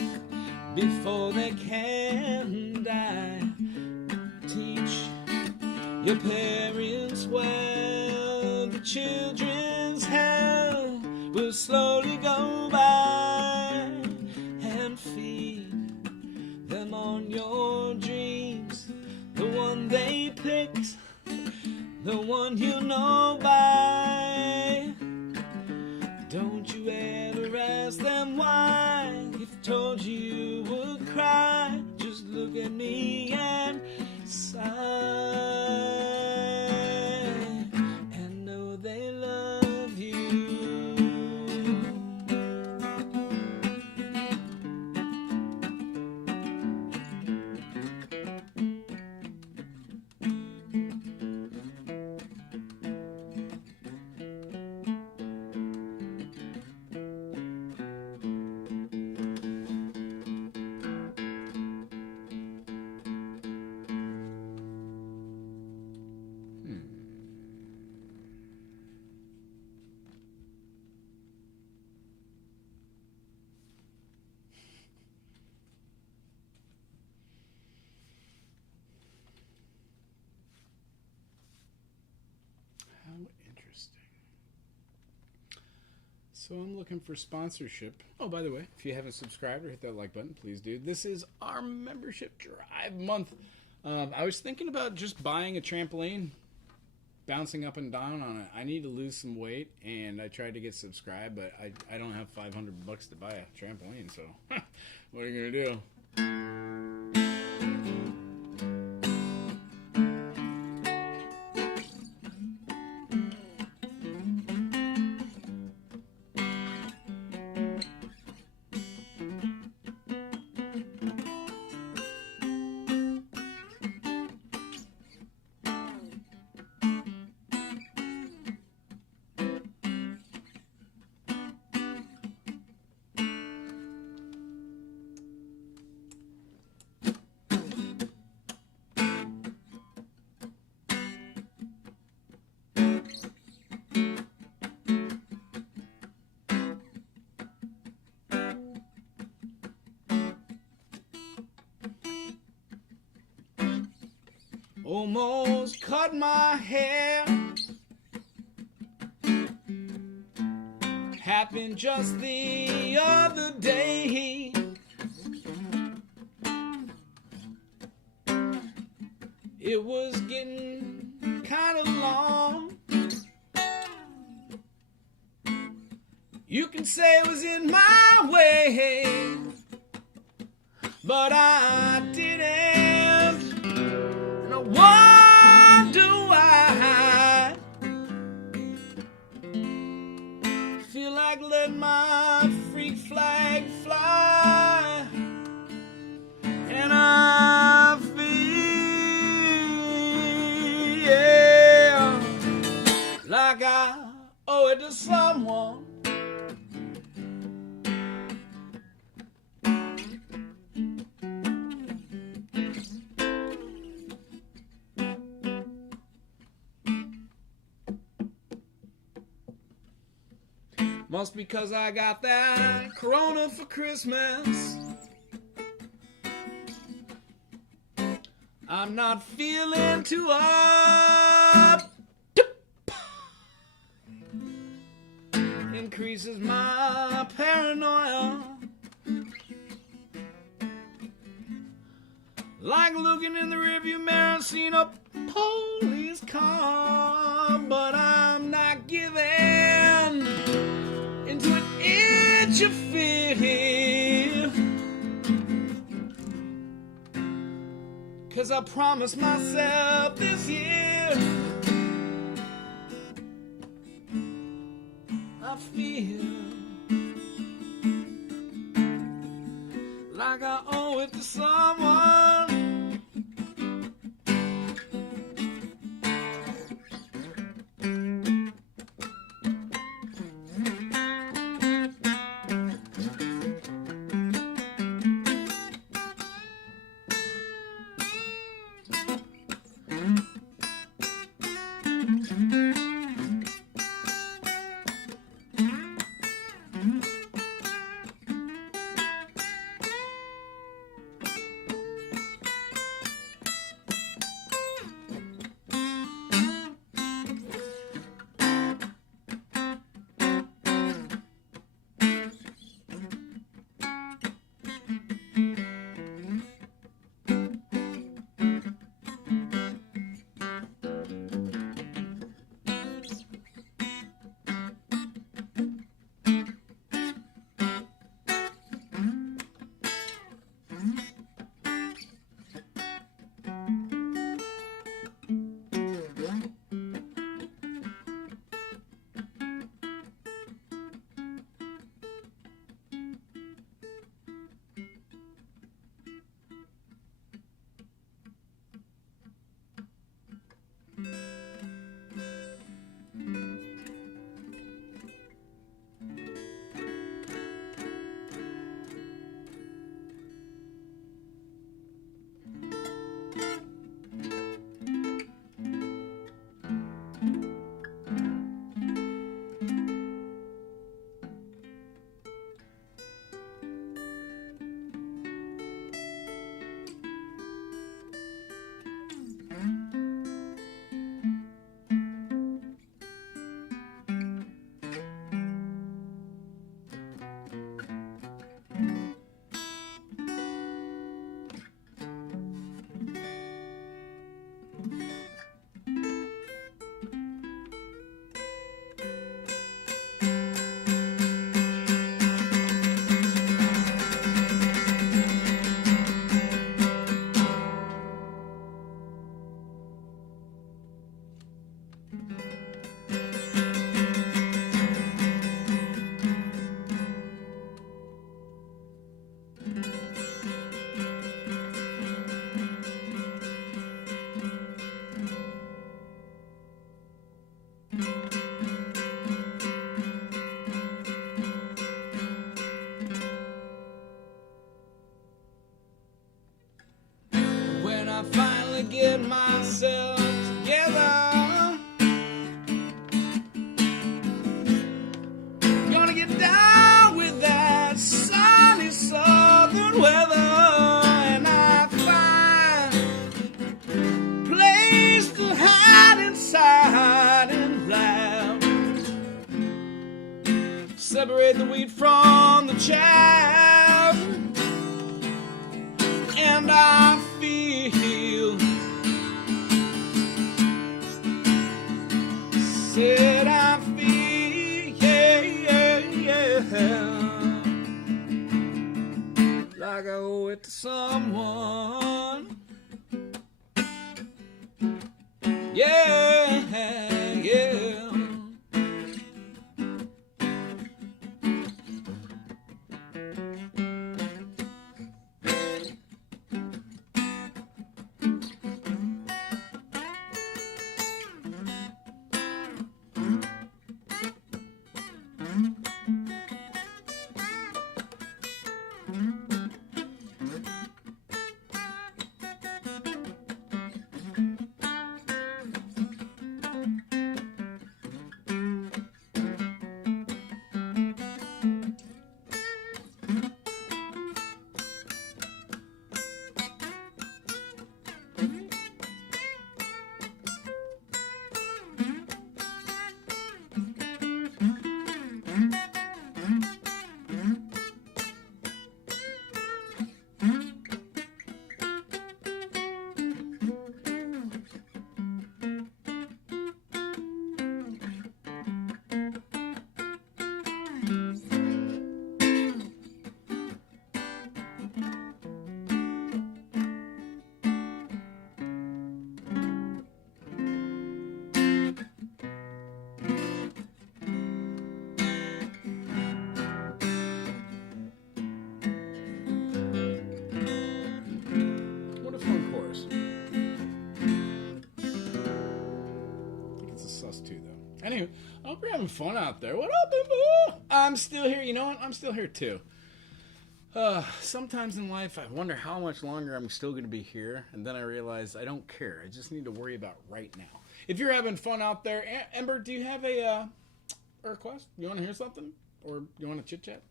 before they can die. Teach your parents well, the children's hell will slowly go by, and feed them on your dreams, the one they picked, the one you know by. Don't you ever ask them why. If I told you, you would cry. Just look at me and sigh, and know they love you. So I'm looking for sponsorship. Oh, by the way, if you haven't subscribed or hit that like button, please do. This is our membership drive month. I was thinking about just buying a trampoline, bouncing up and down on it. I need to lose some weight, and I tried to get subscribed, but I don't have $500 to buy a trampoline, so what are you going to do? Almost cut my hair. Happened just the other day. It was getting kind of long. You can say it was in my way, but I didn't. Why do I feel like letting my freak flag fly? And I feel like I owe it to someone. Must be 'cause I got that Corona for Christmas. I'm not feeling too up. Increases my paranoia. Like looking in the rearview mirror, seeing a police car, but I'm not giving into an itch of fear, 'cause I promised myself this year I feel like I owe it to someone. I finally get myself together, gonna get down with that sunny southern weather, and I find place to hide inside and laugh, separate the wheat from the chaff, and I feel, said I feel, yeah, like I owe it to someone, yeah, yeah. Anyway, I hope you're having fun out there. What up, people? I'm still here. You know what? I'm still here, too. Sometimes in life, I wonder how much longer I'm still going to be here. And then I realize I don't care. I just need to worry about right now. If you're having fun out there, Ember, do you have a request? You want to hear something? Or you want to chit-chat?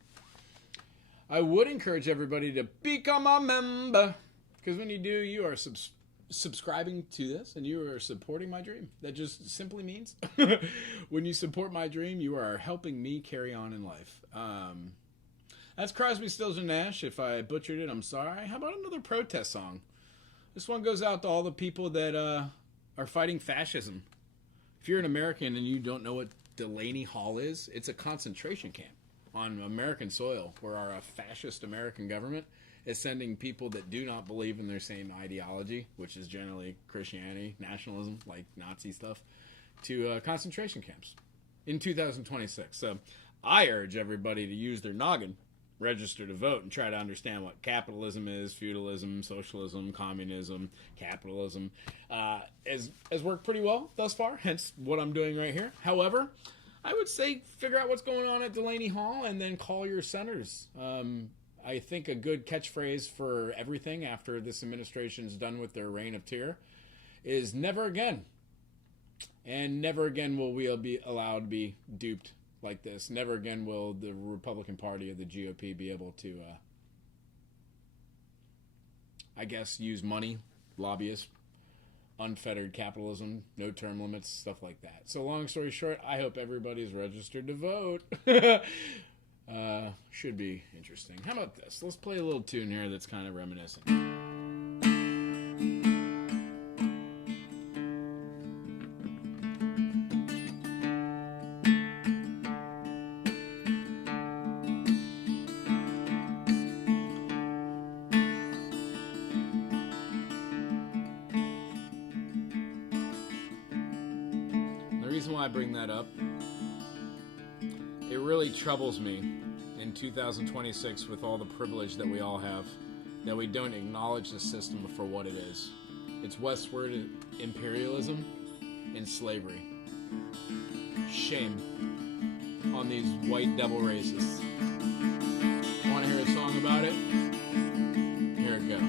I would encourage everybody to become a member. Because when you do, you are subscribing to this and you are supporting my dream. That just simply means when you support my dream, you are helping me carry on in life. That's Crosby, Stills and Nash. If I butchered it, I'm sorry. How about another protest song? This one goes out to all the people that are fighting fascism. If you're an American and you don't know what Delaney Hall is, it's a concentration camp on American soil where our fascist American government is sending people that do not believe in their same ideology, which is generally Christianity, nationalism, like Nazi stuff, to concentration camps in 2026. So I urge everybody to use their noggin, register to vote, and try to understand what capitalism is, feudalism, socialism, communism, capitalism. Has worked pretty well thus far, hence what I'm doing right here. However, I would say figure out what's going on at Delaney Hall and then call your senators. I think a good catchphrase for everything after this administration's done with their reign of terror is never again. And never again will we be allowed to be duped like this. Never again will the Republican Party or the GOP be able to, I guess, use money, lobbyists, unfettered capitalism, no term limits, stuff like that. So long story short, I hope everybody's registered to vote. Should be interesting. How about this? Let's play a little tune here that's kind of reminiscent. The reason why I bring that up, it really troubles me in 2026 with all the privilege that we all have, that we don't acknowledge the system for what it is. It's westward imperialism and slavery. Shame on these white devil racists. Want to hear a song about it? Here it goes.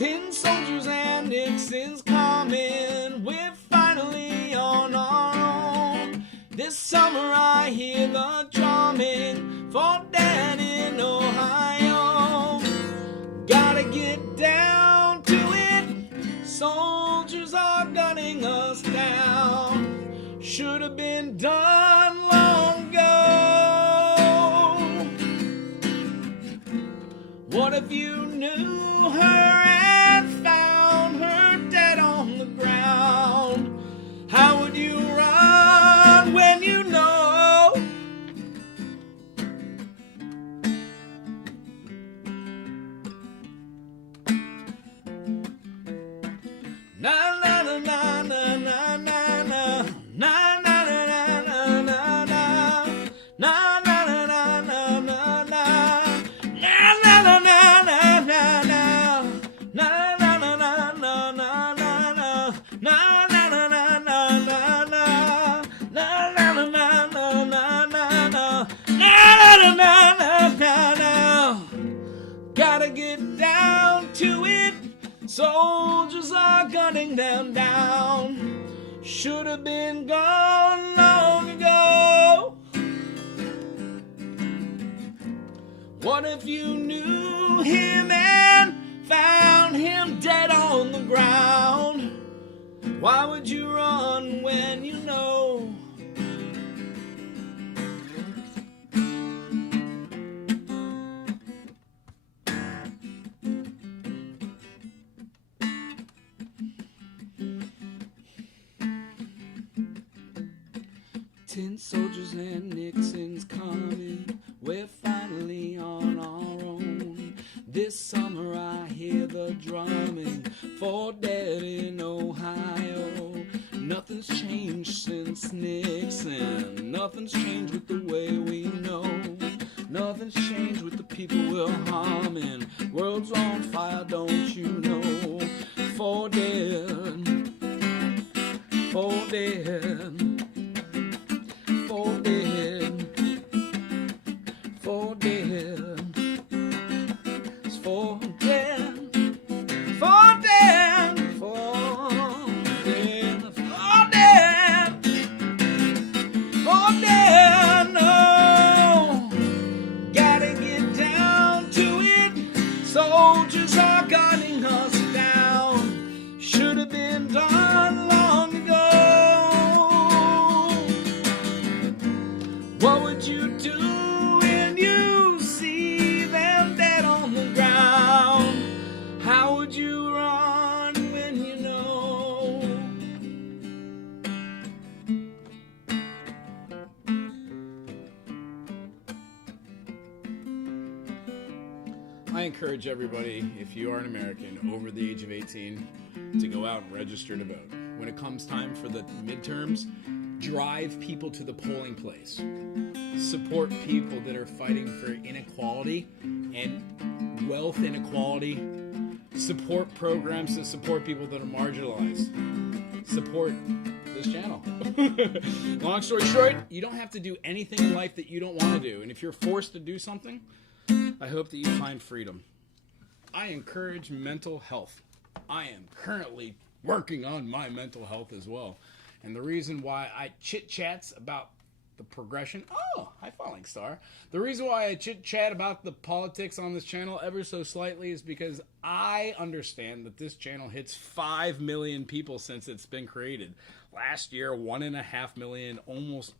Tin soldiers and Nixon's coming. We're finally on our own. This summer I hear the drumming for Dad in Ohio. Gotta get down to it. Soldiers are gunning us down. Should have been done long ago. What if you knew her and found her dead on the ground? How would you run when you know? Na na na na na na na na na na na na na na na na na na na na gotta get down to it. Soldiers are gunning them down. Should have been gone long ago. What if you knew him and found him dead on the ground? Why would you run when you know? Tin soldiers and Nixon's coming. We're finally on our own. This summer I hear the drumming for Dad in Ohio. Nothing's changed since Nixon. Nothing's changed with the way we know. Nothing's changed with the people we're harming. World's on fire, don't you know? For Dad, for Dad. For dead, for dead, it's for dead, for dead, for dead, for dead, for dead, no. Gotta get down to it. Soldiers are gunning us down. Should have been done long ago. What would you do when you see them dead on the ground? How would you run when you know? I encourage everybody, if you are an American over the age of 18, to go out and register to vote. When it comes time for the midterms, drive people to the polling place. Support people that are fighting for inequality and wealth inequality. Support programs that support people that are marginalized. Support this channel. Long story short, you don't have to do anything in life that you don't want to do. And if you're forced to do something, I hope that you find freedom. I encourage mental health. I am currently working on my mental health as well. And the reason why I chit-chats about the progression... Oh, hi, Falling Star. The reason why I chit-chat about the politics on this channel ever so slightly is because I understand that this channel hits 5 million people since it's been created. Last year, 1.5 million, almost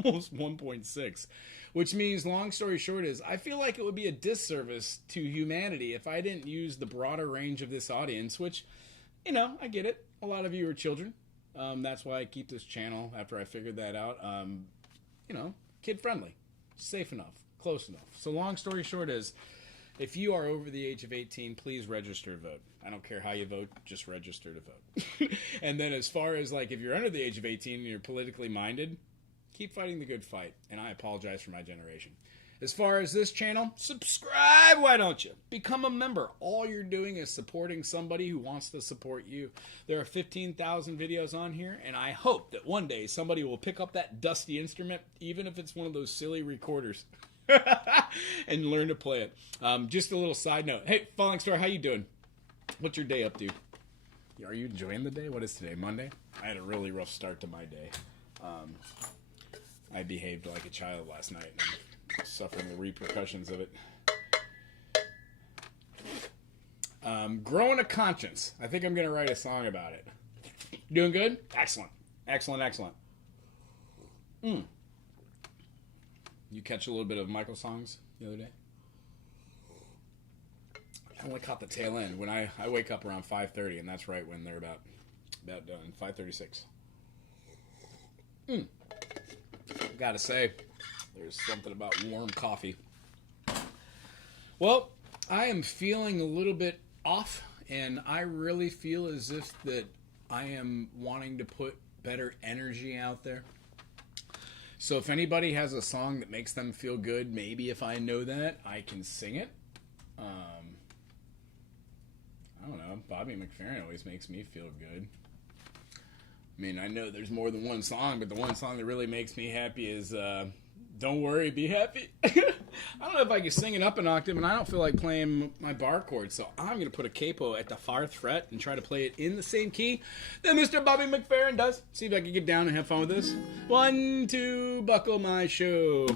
1.6. Which means, long story short is, I feel like it would be a disservice to humanity if I didn't use the broader range of this audience, which, you know, I get it. A lot of you are children. That's why I keep this channel, after I figured that out, you know, kid-friendly, safe enough, close enough. So long story short is, if you are over the age of 18, please register to vote. I don't care how you vote, just register to vote. And then as far as, like, if you're under the age of 18 and you're politically minded, keep fighting the good fight. And I apologize for my generation. As far as this channel, subscribe, why don't you? Become a member. All you're doing is supporting somebody who wants to support you. There are 15,000 videos on here, and I hope that one day somebody will pick up that dusty instrument, even if it's one of those silly recorders, and learn to play it. Just a little side note. Hey, Falling Star, how you doing? What's your day up to? Are you enjoying the day? What is today? Monday? I had a really rough start to my day. I behaved like a child last night and I'm suffering the repercussions of it. Growing a conscience. I think I'm going to write a song about it. Doing good? Excellent. Excellent, excellent. You catch a little bit of Michael songs the other day? I only caught the tail end. When I wake up around 5:30, and that's right when they're about done. 5:36. Gotta say, there's something about warm coffee. Well, I am feeling a little bit off, and I really feel as if that I am wanting to put better energy out there. So if anybody has a song that makes them feel good, maybe if I know that, I can sing it. I don't know. Bobby McFerrin always makes me feel good. I mean, I know there's more than one song, but the one song that really makes me happy is Don't Worry, Be Happy. I don't know if I can sing it up an octave, and I don't feel like playing my bar chord, so I'm going to put a capo at the 4th fret and try to play it in the same key that Mr. Bobby McFerrin does. See if I can get down and have fun with this. 1, 2, buckle my shoe.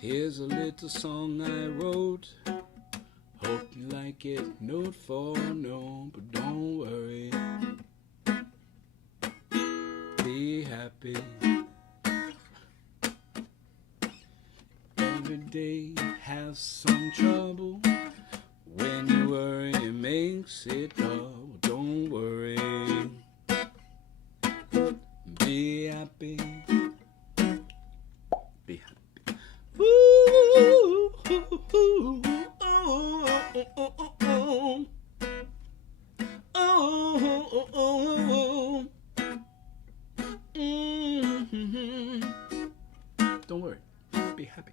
Here's a little song I wrote. Hope you like it, note for note, but don't worry. Be happy. Every day has some trouble. When you worry, it makes it double. Don't worry. Be happy. Be happy. Ooh, ooh, ooh, ooh, ooh, ooh, ooh, ooh. Don't worry, be happy.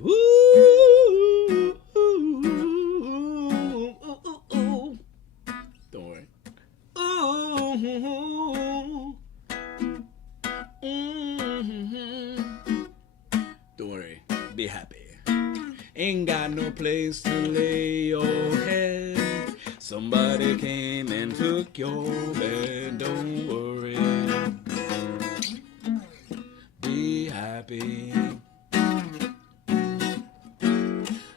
Ooh, ooh, ooh, ooh, ooh. Don't worry. Ooh, don't worry, be happy. Ain't got no place to lay your head. Somebody came and took your bed. Don't worry, be happy.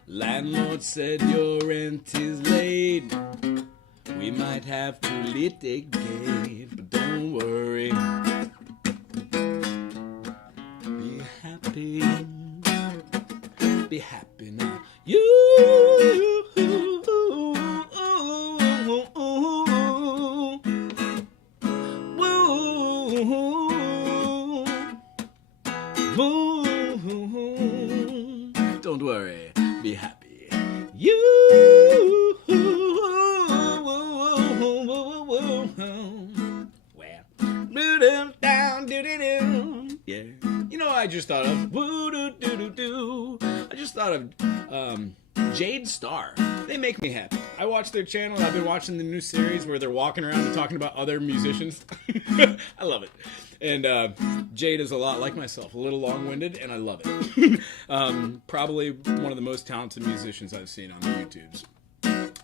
Landlord said your rent is late. We might have to litigate, but don't worry. Be happy. Be happy now. You. Don't worry. Be happy. You. Well, down, yeah. You know, I just thought of I just thought of Jade Star. They make me happy. I watch their channel. I've been watching the new series where they're walking around and talking about other musicians. I love it. And Jade is a lot like myself, a little long-winded, and I love it. Probably one of the most talented musicians I've seen on the YouTubes.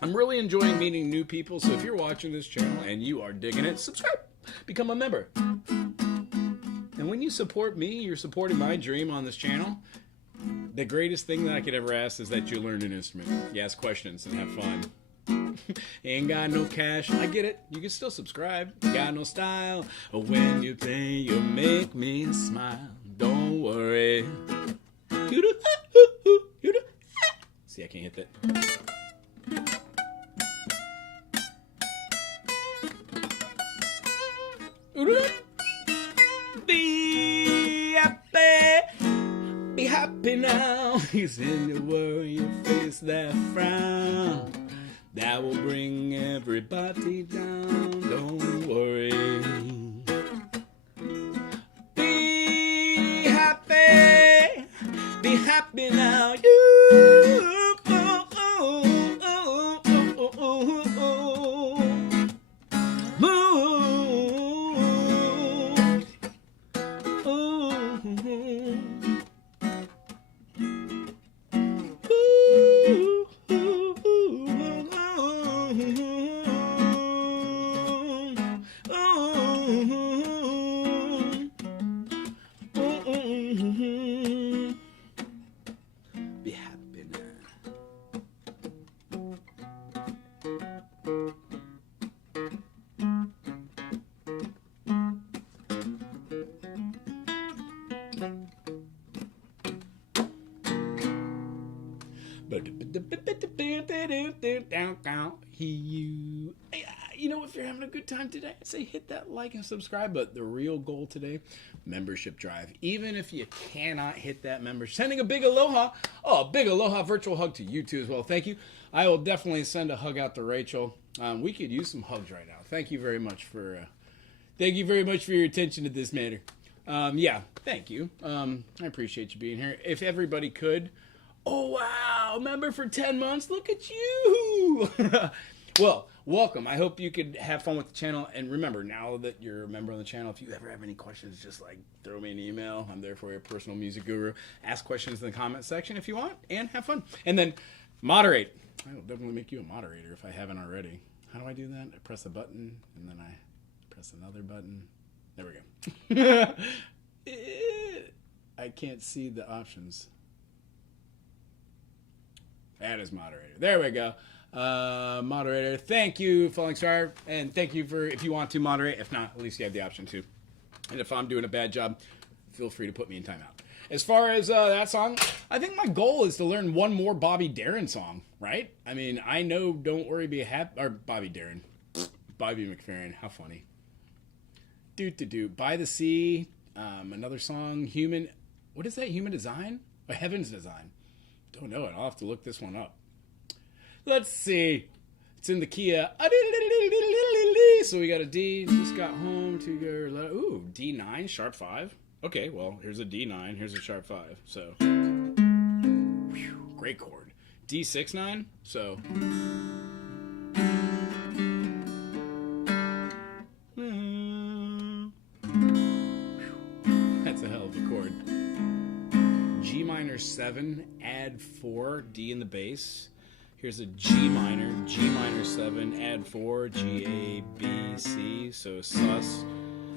I'm really enjoying meeting new people, so if you're watching this channel and you are digging it, subscribe. Become a member. And when you support me, you're supporting my dream on this channel. The greatest thing that I could ever ask is that you learn an instrument. You ask questions and have fun. Ain't got no cash, I get it. You can still subscribe. Got no style. When you play, you make me smile. Don't worry. See, I can't hit that. Be happy, be happy now. He's in your worry, you face that frown. that will bring everybody down. Don't worry. Be happy. Be happy now. Be happy now. You know, if you're having a good time today, I'd say hit that like and subscribe. But the real goal today, membership drive. Even if you cannot hit that membership, sending a big aloha. Oh, a big aloha virtual hug to you too as well. Thank you. I will definitely send a hug out to Rachel. We could use some hugs right now. Thank you very much for your attention to this matter. Yeah, thank you. I appreciate you being here. If everybody could. Oh, wow. Member for 10 months. Look at you. Well, welcome. I hope you could have fun with the channel. And remember, now that you're a member of the channel, if you ever have any questions, just like throw me an email. I'm there for your personal music guru. Ask questions in the comment section if you want and have fun. And then moderate. I will definitely make you a moderator if I haven't already. How do I do that? I press a button and then I press another button. There we go. I can't see the options. That is moderator. There we go. Moderator. Thank you, Falling Star. And thank you for, if you want to moderate. If not, at least you have the option to. And if I'm doing a bad job, feel free to put me in timeout. As far as that song, I think my goal is to learn one more Bobby Darin song, right? I mean, I know Don't Worry Be Happy, or Bobby Darin. Bobby McFerrin. How funny. By the Sea. Another song, Human, what is that? Human Design? Or Heaven's Design? Don't know it. I'll have to look this one up. Let's see. It's in the key of, so we got a D. Just got home to go. Ooh, D9, sharp 5. Okay, well, here's a D9. Here's a sharp 5. So, whew, great chord. D6, 9. So, that's a hell of a chord. G minor 7, add 4, D in the bass. Here's a G minor 7, add 4, G, A, B, C. So sus.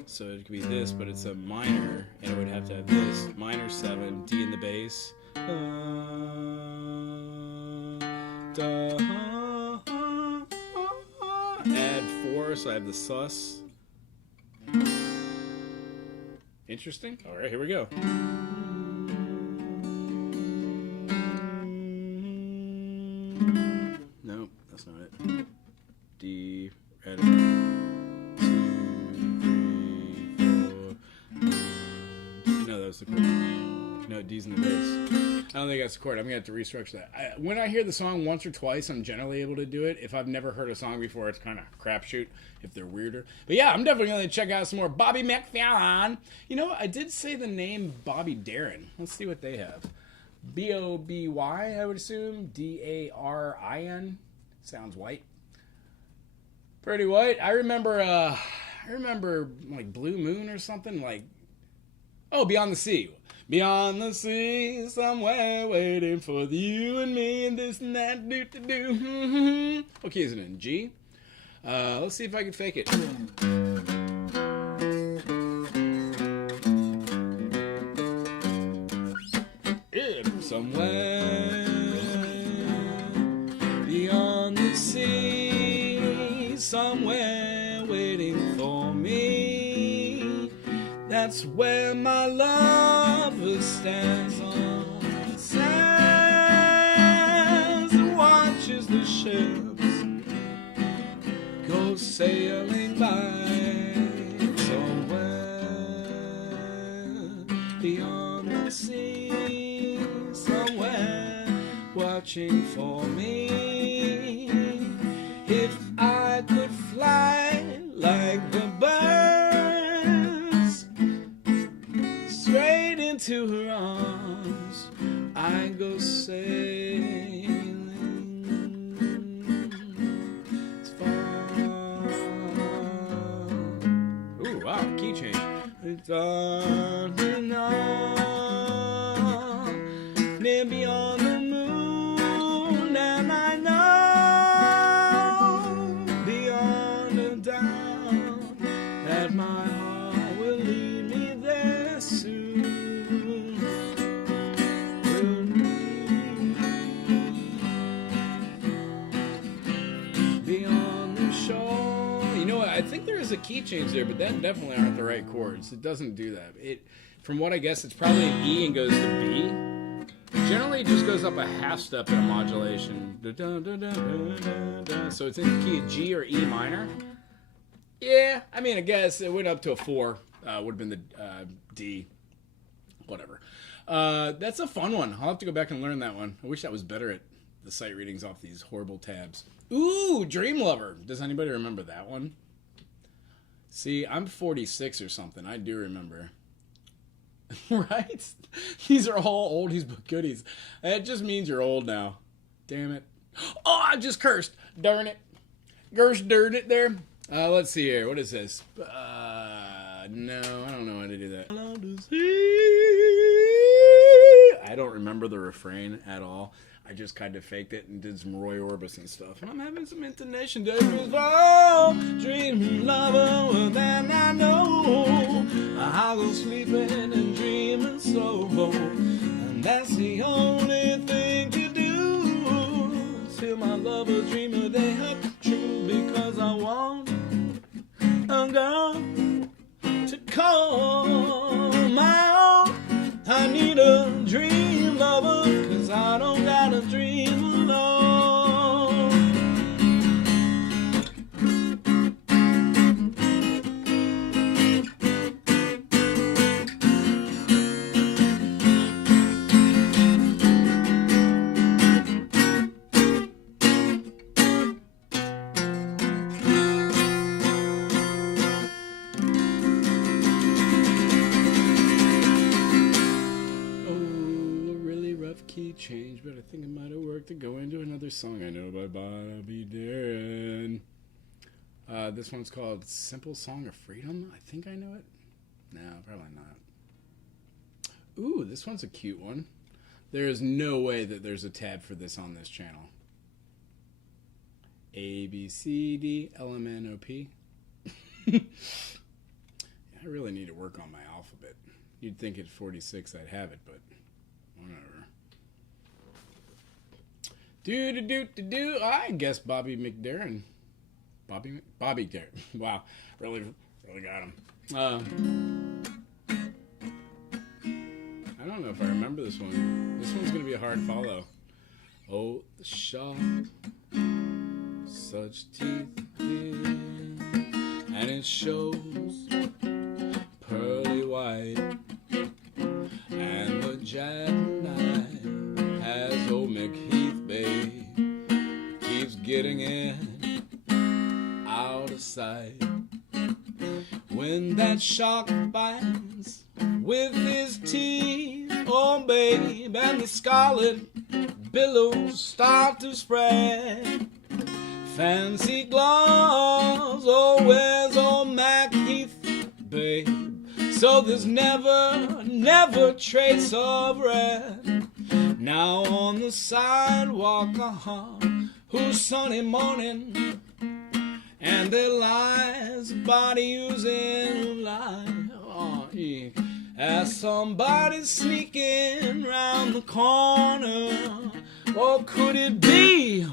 So it could be this, but it's a minor, and it would have to have this. Minor 7, D in the bass. Add 4, so I have the sus. Interesting. All right, here we go. Nope, that's not it. D, add 2, 3, 4. No, that was the chord. No, D's in the bass. I don't think that's the chord. I'm going to have to restructure that. When I hear the song once or twice, I'm generally able to do it. If I've never heard a song before, it's kind of crapshoot if they're weirder. But yeah, I'm definitely going to check out some more Bobby McFerrin. You know, I did say the name Bobby Darin. Let's see what they have. B-O-B-Y, I would assume. D-A-R-I-N. Sounds white. Pretty white. I remember like Blue Moon or something. Like, oh, Beyond the Sea. Beyond the sea, somewhere waiting for you and me and this and that, do. Okay, is it in G? Let's see if I can fake it. Somewhere beyond the sea, somewhere waiting for me. That's where my lover stands on the sands and watches the ships go sailing by. Somewhere beyond the sea, somewhere watching for me. near beyond the moon, and I know beyond a doubt that my heart will lead me there soon. Beyond the shore. You know what? I think there is a key change there, but that definitely aren't the right chords. It doesn't do that. From what I guess, it's probably an E and goes to B. Generally, it just goes up a half step in a modulation. So it's in the key of G or E minor. Yeah, I mean, I guess it went up to a 4. Would have been the D. Whatever. That's a fun one. I'll have to go back and learn that one. I wish I was better at the sight readings off these horrible tabs. Ooh, Dream Lover. Does anybody remember that one? See, I'm 46 or something. I do remember. Right? These are all oldies but goodies. That just means you're old now. Damn it. Oh, I just cursed. Darn it. Gersh darn it there. Let's see here. What is this? No, I don't know how to do that. I don't remember the refrain at all. I just kind of faked it and did some Roy Orbison stuff. And I'm having some intonation. Oh, dream lover, well, then I know I'll go sleeping and dreaming slow. And that's the only thing to do till my lover's dream a day come true. Because I want a girl to call my own. I need a dream lover, 'cause I don't got a dream alone. Key change, but I think it might have worked to go into another song I know by Bobby Darin. This one's called Simple Song of Freedom. I think I know it. No, probably not. Ooh, this one's a cute one. There is no way that there's a tab for this on this channel. A, B, C, D, L, M, N, O, P. I really need to work on my alphabet. You'd think at 46 I'd have it, but whatever. Do. I guess Bobby McDarren. Bobby McDarren. Wow, really got him. I don't know if I remember this one. This one's gonna be a hard follow. Oh, the shark, such teeth did, and it shows pearly white, and the jackknife has old McHeath, babe, keeps getting in out of sight. When that shark bites with his teeth, oh babe, and the scarlet billows start to spread. Fancy gloves, oh where's old McHeath, babe? So there's never trace of red. Now on the sidewalk, whose sunny morning, and there lies a body who's in line. Oh, yeah. As somebody sneaking round the corner, or could it be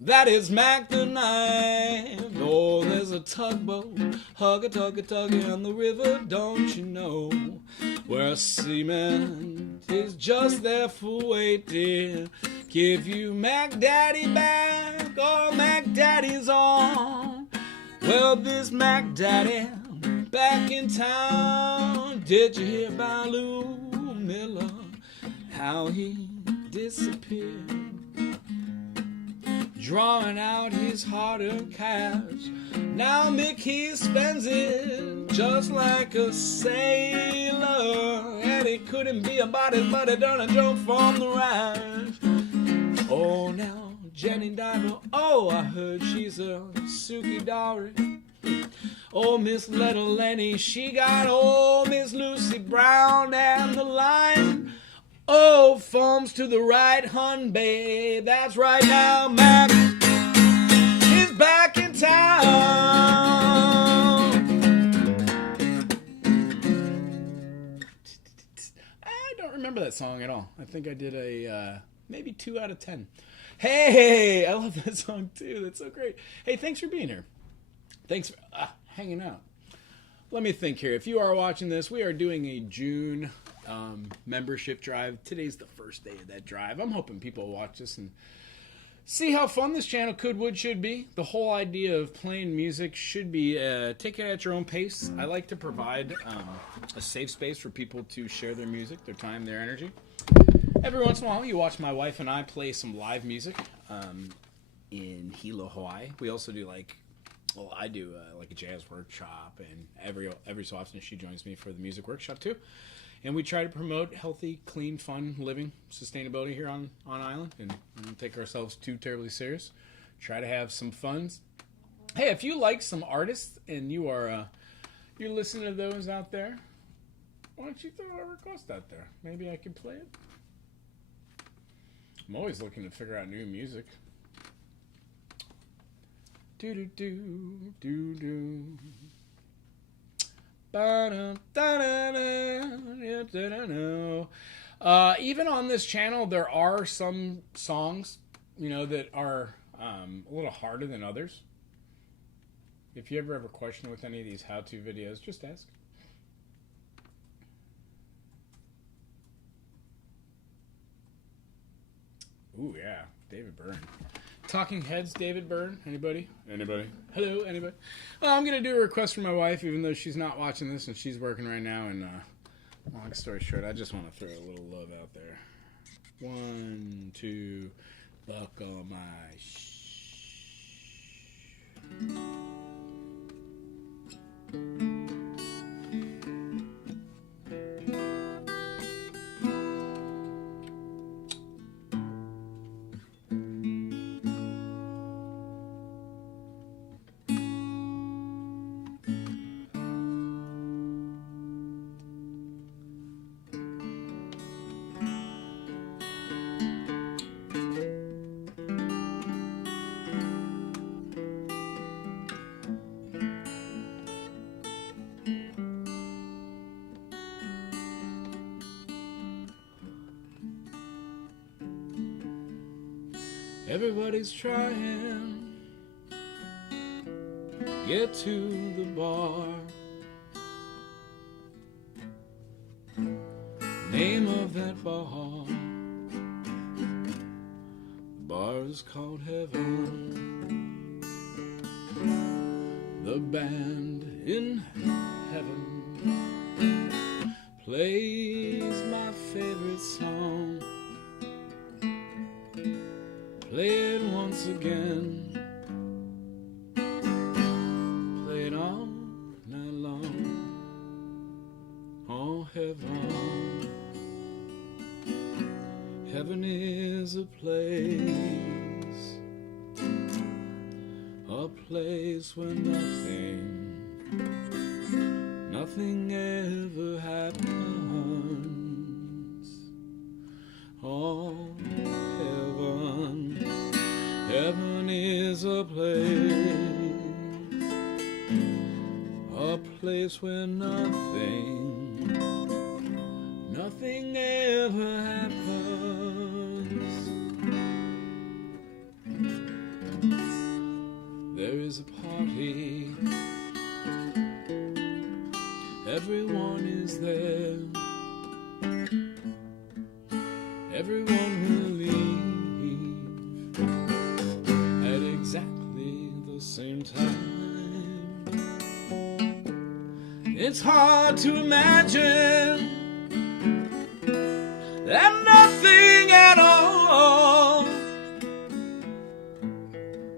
that is Mac the Knife? Oh, there's a tugboat, tuggy on the river, don't you know? Where a seaman is just there for waiting. Give you Mac Daddy back, oh Mac Daddy's on. Well, this Mac Daddy back in town. Did you hear about Lou Miller, how he disappeared? Drawing out his hard-earned cash. Now Mick, he spends it just like a sailor. And it couldn't be about his buddy done a jump from the rash. Oh, now Jenny Diver, oh, I heard she's a Suki Dowry. Oh, Miss Little Lenny, she got old Miss Lucy Brown and the line. Oh, thumbs to the right, hun, babe. That's right now, Mac is back in town. I don't remember that song at all. I think I did a maybe 2 out of 10. Hey, I love that song too. That's so great. Hey, thanks for being here. Thanks for hanging out. Let me think here. If you are watching this, we are doing a June membership drive. Today's the first day of that drive. I'm hoping people watch this and see how fun this channel should be. The whole idea of playing music should be take it at your own pace. I like to provide a safe space for people to share their music, their time, their energy. Every once in a while, you watch my wife and I play some live music in Hilo, Hawaii. We also do I do like a jazz workshop, and every so often she joins me for the music workshop too. And we try to promote healthy, clean, fun living, sustainability here on island, and we don't take ourselves too terribly serious. Try to have some fun. Hey, if you like some artists and you're listening to those out there, why don't you throw a request out there? Maybe I could play it. I'm always looking to figure out new music. Do do do do do. Even on this channel, there are some songs, that are a little harder than others. If you ever have a question with any of these how-to videos, just ask. Ooh, yeah, David Byrne. Talking Heads, David Byrne. Anybody? Hello, anybody? Well, I'm going to do a request for my wife, even though she's not watching this and she's working right now. And long story short, I just want to throw a little love out there. 1, 2, buckle my Everybody's trying get to the bar. Name of that bar, the bar is called Heaven. The band in heaven plays my favorite song. Play it once again. Play it all night long. Oh, heaven. Heaven is a place where nothing ever happens. Oh, heaven. Heaven is a place where nothing ever happens. There is a party, everyone is there, everyone will leave at exactly the same time. It's hard to imagine that nothing at all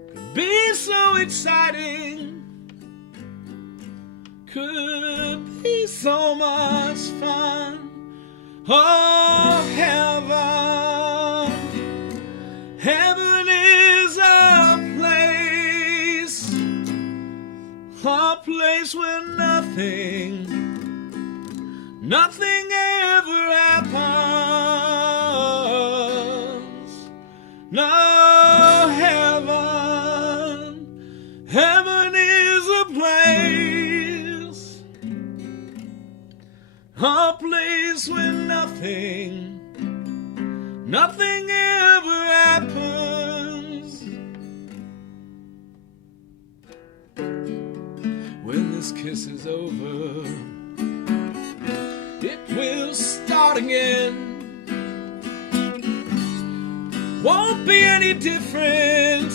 could be so exciting, could be so much fun. Oh, heaven, heaven is a place A place where nothing ever happens. No, heaven is a place. A place where nothing ever happens. When this kiss is over, it will start again. Won't be any different.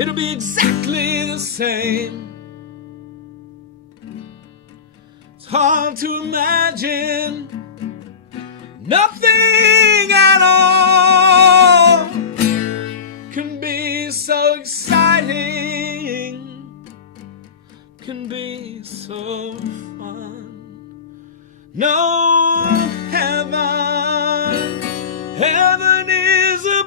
It'll be exactly the same. It's hard to imagine nothing at all can be so exciting, can be so fun. No, heaven is a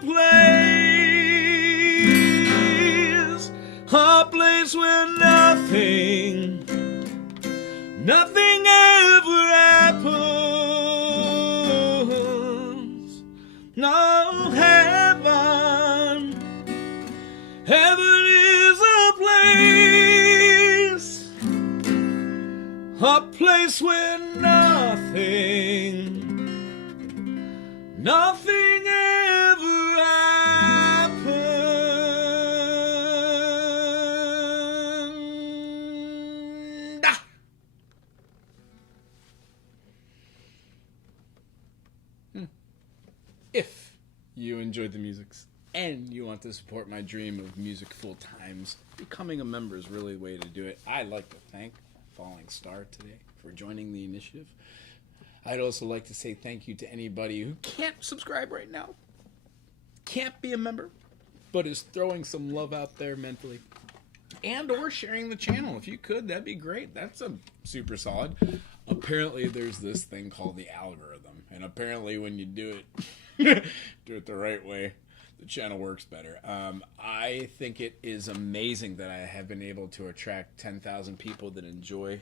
place where nothing ever happens. No, heaven is a place where nothing ever happened. If you enjoyed the music and you want to support my dream of music full times, becoming a member is really the way to do it. I'd like to thank Falling Star today for joining the initiative. I'd also like to say thank you to anybody who can't subscribe right now, can't be a member, but is throwing some love out there mentally, and or sharing the channel. If you could, that'd be great. That's a super solid. Apparently there's this thing called the algorithm, and apparently when you do it do it the right way, the channel works better. I think it is amazing that I have been able to attract 10,000 people that enjoy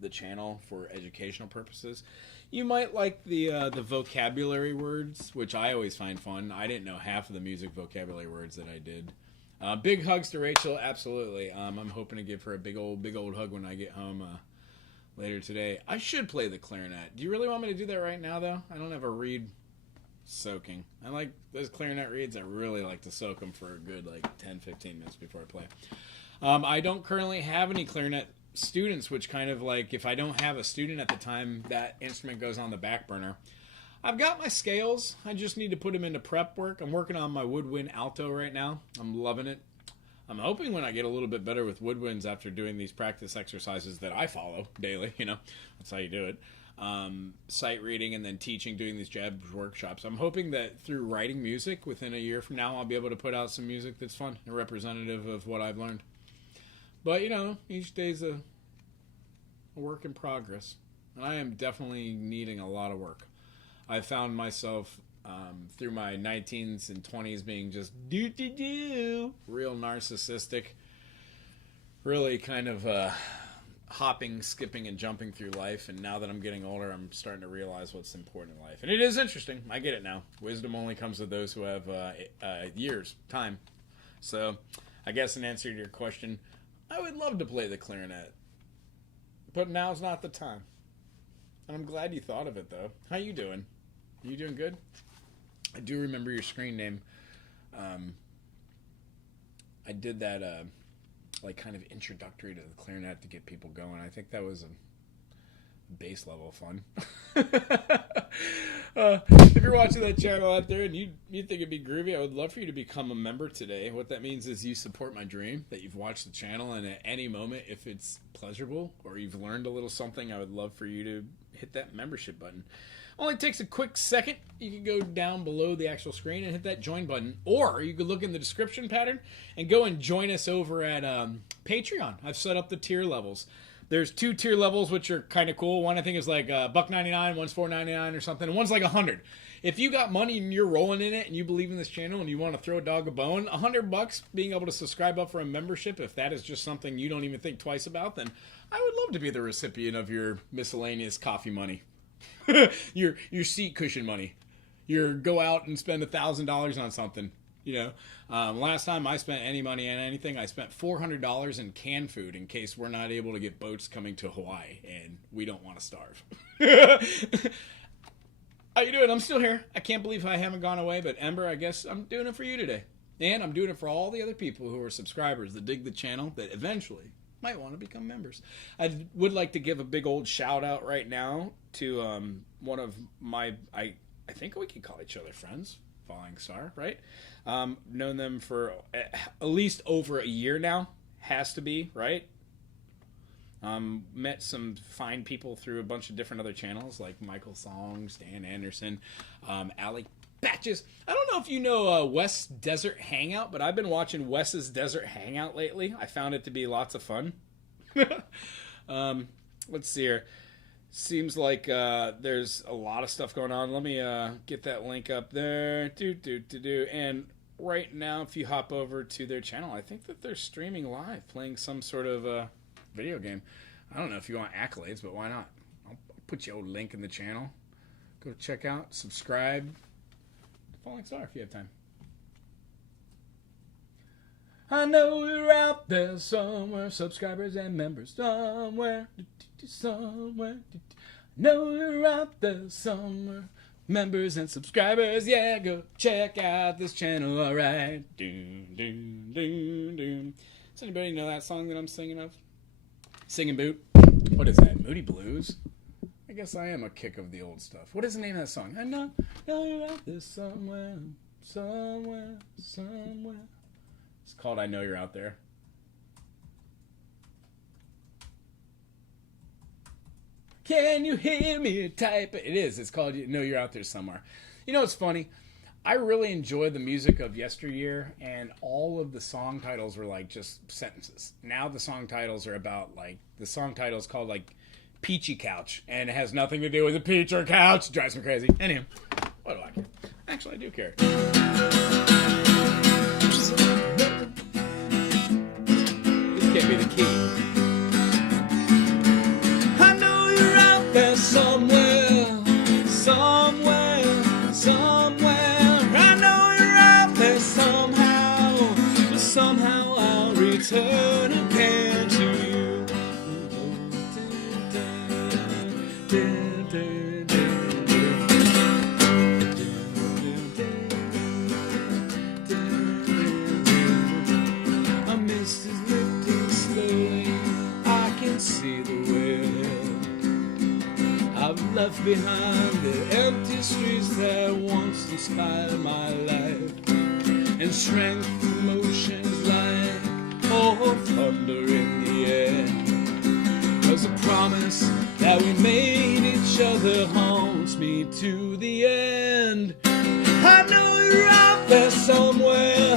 the channel for educational purposes. You might like the vocabulary words, which I always find fun. I didn't know half of the music vocabulary words that I did. Big hugs to Rachel, absolutely. I'm hoping to give her a big old hug when I get home later today. I should play the clarinet. Do you really want me to do that right now, though? I don't have a reed soaking. I like those clarinet reeds. I really like to soak them for a good 10-15 minutes before I play. I don't currently have any clarinet students, which kind of if I don't have a student at the time, that instrument goes on the back burner. I've got my scales. I just need to put them into prep work. I'm working on my woodwind alto right now. I'm loving it. I'm hoping when I get a little bit better with woodwinds after doing these practice exercises that I follow daily, that's how you do it. Sight reading and then teaching, doing these jazz workshops. I'm hoping that through writing music within a year from now, I'll be able to put out some music that's fun and representative of what I've learned. But, each day's a work in progress. And I am definitely needing a lot of work. I found myself through my 19s and 20s being just real narcissistic, really kind of hopping, skipping, and jumping through life. And now that I'm getting older, I'm starting to realize what's important in life. And it is interesting. I get it now. Wisdom only comes to those who have years, time. So I guess in answer to your question, I would love to play the clarinet, but now's not the time. And I'm glad you thought of it, though. How you doing? You doing good? I do remember your screen name. I did that kind of introductory to the clarinet to get people going. I think that was a base level fun. If you're watching that channel out there and you think it'd be groovy, I would love for you to become a member today. What that means is you support my dream, that you've watched the channel, and at any moment, if it's pleasurable or you've learned a little something, I would love for you to hit that membership button. Only takes a quick second. You can go down below the actual screen and hit that join button, or you could look in the description pattern and go and join us over at Patreon. I've set up the tier levels. There's 2 tier levels, which are kind of cool. One I think is like $1.99, one's $4.99 or something, and one's like $100. If you got money and you're rolling in it and you believe in this channel and you want to throw a dog a bone, $100 being able to subscribe up for a membership, if that is just something you don't even think twice about, then I would love to be the recipient of your miscellaneous coffee money, your seat cushion money, your go out and spend $1,000 on something. You know, last time I spent any money on anything, I spent $400 in canned food in case we're not able to get boats coming to Hawaii and we don't want to starve. How you doing? I'm still here. I can't believe I haven't gone away, but Ember, I guess I'm doing it for you today. And I'm doing it for all the other people who are subscribers that dig the channel that eventually might want to become members. I would like to give a big old shout out right now to one of my, I think we can call each other friends, Falling Star, right? Known them for at least over a year now. Has to be, right? Met some fine people through a bunch of different other channels like Michael Songs, Dan Anderson, Alec Batches. I don't know if you know Wes Desert Hangout, but I've been watching Wes's Desert Hangout lately. I found it to be lots of fun. Let's see here. Seems like there's a lot of stuff going on. Let me get that link up there. And right now, if you hop over to their channel, I think that they're streaming live, playing some sort of video game. I don't know if you want accolades, but why not? I'll put your old link in the channel. Go check out, subscribe. Falling Star if you have time. I know you're out there somewhere, subscribers and members somewhere, somewhere. I know you're out there somewhere, members and subscribers. Yeah, go check out this channel, alright. Doom, doom, doom, doom. Does anybody know that song that I'm singing of? Singing Boot? What is that? Moody Blues? I guess I am a kick of the old stuff. What is the name of that song? I know you're out there somewhere, somewhere, somewhere. It's called I Know You're Out There. Can you hear me type? It is. It's called Know You're Out There Somewhere. You know what's funny? I really enjoyed the music of yesteryear, and all of the song titles were like just sentences. Now the song titles are about like, the song title is called like Peachy Couch, and it has nothing to do with a peach or couch. It drives me crazy. Anyway, what do I care? Actually, I do care. This can't be the key. I know you're out there somewhere, somewhere, somewhere. I know you're out there somehow, but somehow I'll return again to you. A mist is lifting slowly, I can see the way I've left behind the empty streets that once inspired my life, and strength emotions like oh thunder in the air. 'Cause a promise that we made each other haunts me to the end. I know you're out there somewhere,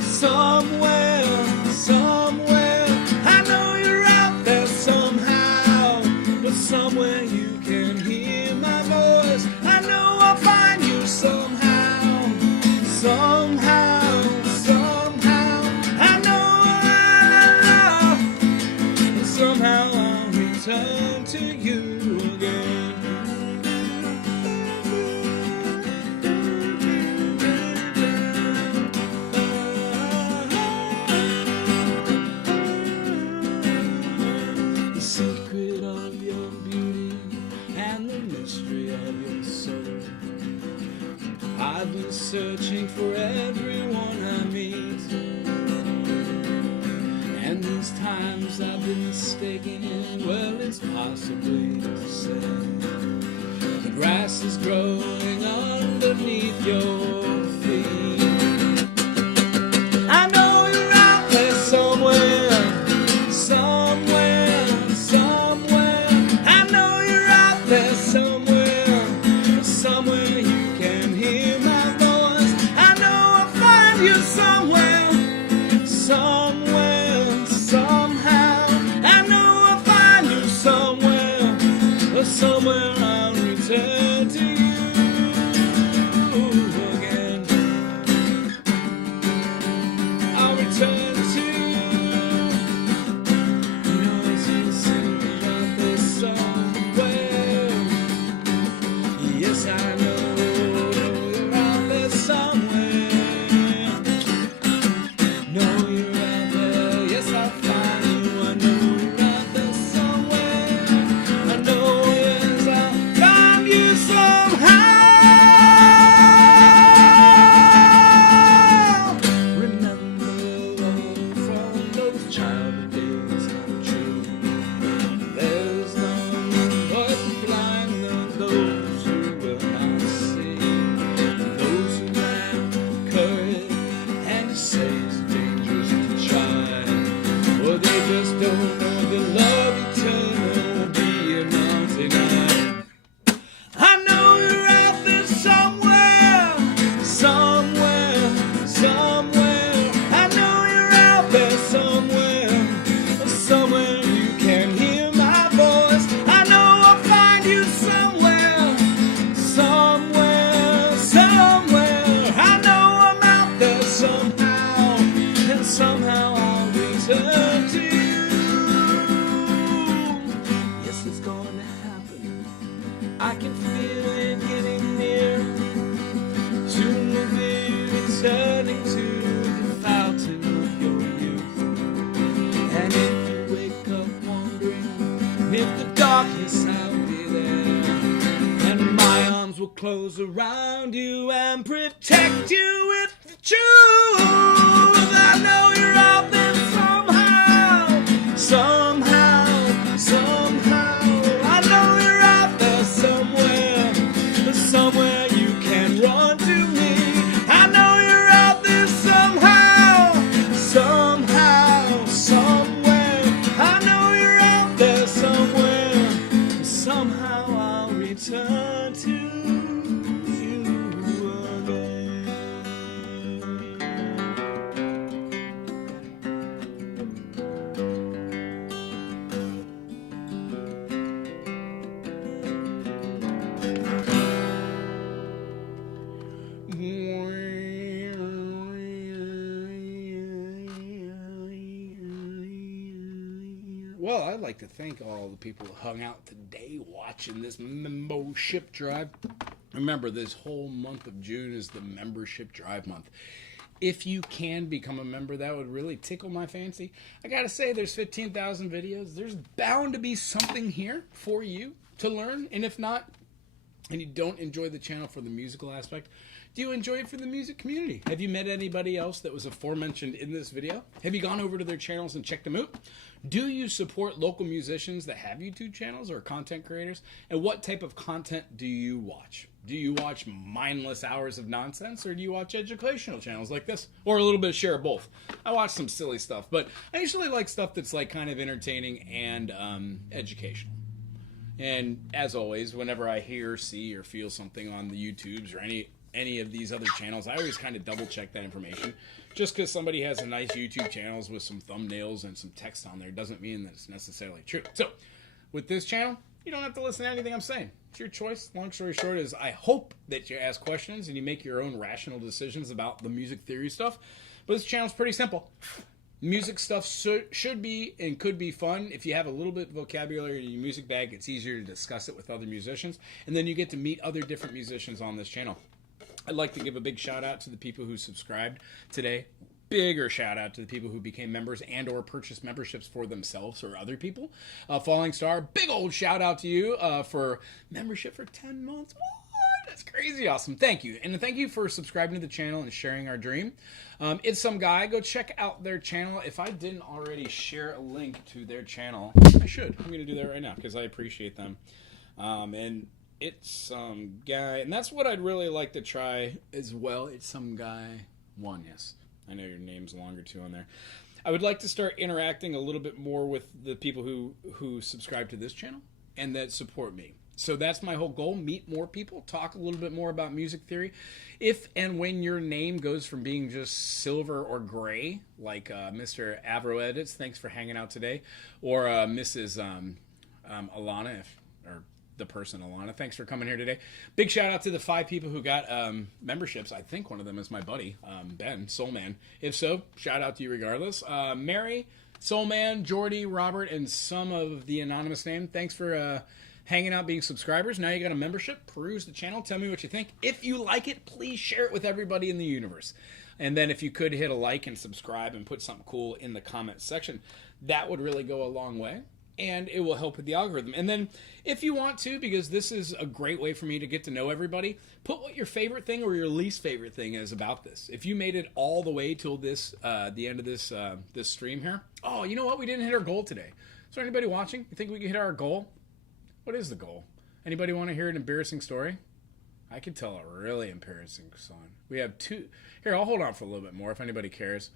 somewhere, somewhere. I know you're out there somehow, but somewhere you can hear my voice. I know I'll find you somehow, somehow, somehow. I know I love, and somehow I'll return to you again. The secret of your beauty and the mystery of your soul, I've been searching for everyone I meet, and these times I've been mistaken. Well, it's possibly to say the grass is growing underneath your feet. I know you're out there somewhere, somewhere, somewhere. I know you're out there somewhere, somewhere you can hear my voice. I know I'll find you somewhere, somewhere, somehow. I know I'll find close around you and protect you with the truth. I know you're out there somehow, somehow, somehow. I know you're out there somewhere, somewhere you can run to me. I know you're out there somehow, somehow, somewhere. I know you're out there somewhere, somehow I'll return to you again. Well, I'd like to thank all the people who hung out today watching this membership drive. Remember, this whole month of June is the membership drive month. If you can become a member, that would really tickle my fancy. I gotta say, there's 15,000 videos. There's bound to be something here for you to learn. And if not, and you don't enjoy the channel for the musical aspect, do you enjoy it for the music community? Have you met anybody else that was aforementioned in this video? Have you gone over to their channels and checked them out? Do you support local musicians that have YouTube channels or content creators? And what type of content do you watch? Do you watch mindless hours of nonsense, or do you watch educational channels like this? Or a little bit of share of both? I watch some silly stuff, but I usually like stuff that's like kind of entertaining and educational. And as always, whenever I hear, see, or feel something on the YouTubes or any of these other channels, I always kind of double check that information. Just because somebody has a nice YouTube channels with some thumbnails and some text on there doesn't mean that it's necessarily true. So with this channel, you don't have to listen to anything I'm saying. It's your choice. Long story short is I hope that you ask questions and you make your own rational decisions about the music theory stuff. But this channel's pretty simple. Music stuff should be and could be fun. If you have a little bit of vocabulary in your music bag, it's easier to discuss it with other musicians. And then you get to meet other different musicians on this channel. I'd like to give a big shout out to the people who subscribed today. Bigger shout out to the people who became members and or purchased memberships for themselves or other people. Falling Star, big old shout out to you for membership for 10 months. What? That's crazy awesome. Thank you. And thank you for subscribing to the channel and sharing our dream. It's some guy. Go check out their channel. If I didn't already share a link to their channel, I should. I'm going to do that right now because I appreciate them. And it's some guy, and that's what I'd really like to try as well. It's some guy one, yes. I know your name's longer too on there. I would like to start interacting a little bit more with the people who subscribe to this channel and that support me. So that's my whole goal. Meet more people, talk a little bit more about music theory. If and when your name goes from being just silver or gray, like Mr. Avro Edits, thanks for hanging out today, or Mrs. Alana, or the person Alana, thanks for coming here today. Big shout out to the 5 people who got memberships. I think one of them is my buddy, Ben, Soulman. If so, shout out to you regardless. Mary, Soulman, Jordy, Robert, and some of the anonymous name. Thanks for hanging out, being subscribers. Now you got a membership. Peruse the channel. Tell me what you think. If you like it, please share it with everybody in the universe. And then if you could hit a like and subscribe and put something cool in the comment section, that would really go a long way. And it will help with the algorithm. And then if you want to, because this is a great way for me to get to know everybody, put what your favorite thing or your least favorite thing is about this. If you made it all the way till this the end of this this stream here. Oh, you know what? We didn't hit our goal today. Is there anybody watching? You think we can hit our goal? What is the goal? Anybody want to hear an embarrassing story? I could tell a really embarrassing story. We have 2. Here, I'll hold on for a little bit more if anybody cares.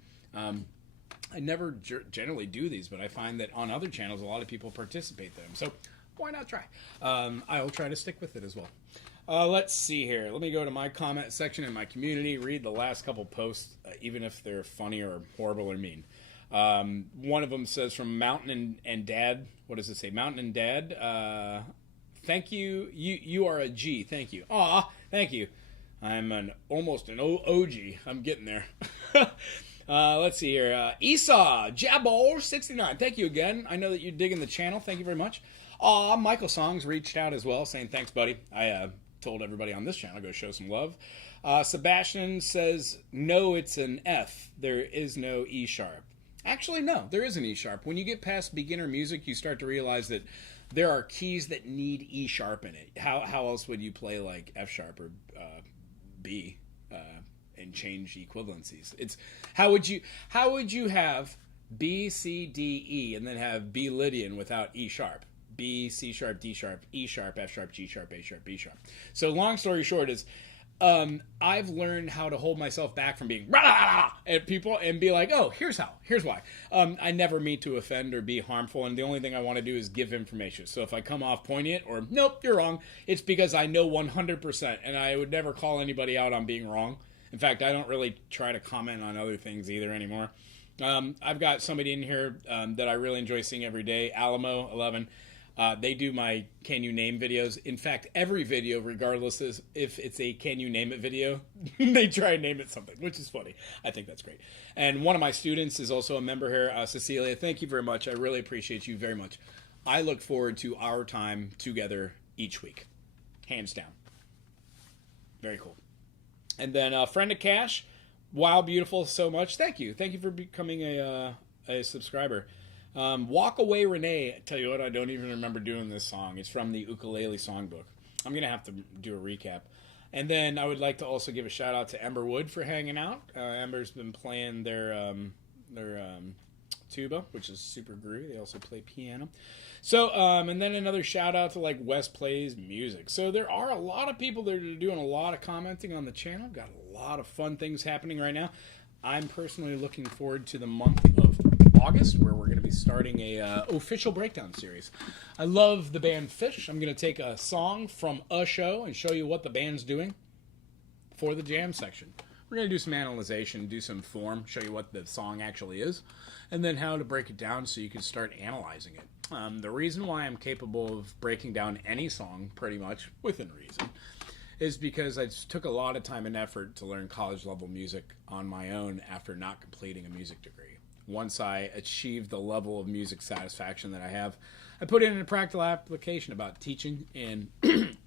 I never generally do these, but I find that on other channels, a lot of people participate in them. So why not try? I will try to stick with it as well. Let's see here. Let me go to my comment section in my community, read the last couple posts, even if they're funny or horrible or mean. One of them says from Mountain and Dad. What does it say? Mountain and Dad. Thank you. You are a G. Thank you. Aw, thank you. I'm almost an OG. I'm getting there. Let's see here. Esau, Jabol69. Thank you again. I know that you're digging the channel. Thank you very much. Michael Songs reached out as well, saying thanks, buddy. I told everybody on this channel go show some love. Sebastian says, no, it's an F. There is no E sharp. Actually, no, there is an E sharp. When you get past beginner music, you start to realize that there are keys that need E sharp in it. How else would you play like F sharp or B and change equivalencies? It's how would you have B C D E and then have B Lydian without E sharp? B, C sharp, D sharp, E sharp, F sharp, G sharp, A sharp, B sharp. So long story short is I've learned how to hold myself back from being at people and be like, oh, here's why. I never mean to offend or be harmful, and the only thing I want to do is give information. So if I come off poignant or nope, you're wrong, it's because I know 100%, and I would never call anybody out on being wrong. In fact, I don't really try to comment on other things either anymore. I've got somebody in here that I really enjoy seeing every day, Alamo11. They do my Can You Name videos. In fact, every video, regardless if it's a Can You Name It video, they try and name it something, which is funny. I think that's great. And one of my students is also a member here, Cecilia. Thank you very much. I really appreciate you very much. I look forward to our time together each week. Hands down. Very cool. And then Friend of Cash. Wow, beautiful so much. Thank you. Thank you for becoming a subscriber. Walk Away Renee. I tell you what, I don't even remember doing this song. It's from the ukulele songbook. I'm going to have to do a recap. And then I would like to also give a shout out to Ember Wood for hanging out. Ember's been playing their tuba, which is super groovy. They also play piano. So, and then another shout out to like West Plays Music. So there are a lot of people that are doing a lot of commenting on the channel. Got a lot of fun things happening right now. I'm personally looking forward to the month of August, where we're going to be starting a official breakdown series. I love the band Fish. I'm going to take a song from a show and show you what the band's doing for the jam section. We're going to do some analyzation, do some form, show you what the song actually is, and then how to break it down so you can start analyzing it. The reason why I'm capable of breaking down any song, pretty much within reason, is because I took a lot of time and effort to learn college level music on my own after not completing a music degree. Once I achieved the level of music satisfaction that I have, I put it in a practical application about teaching and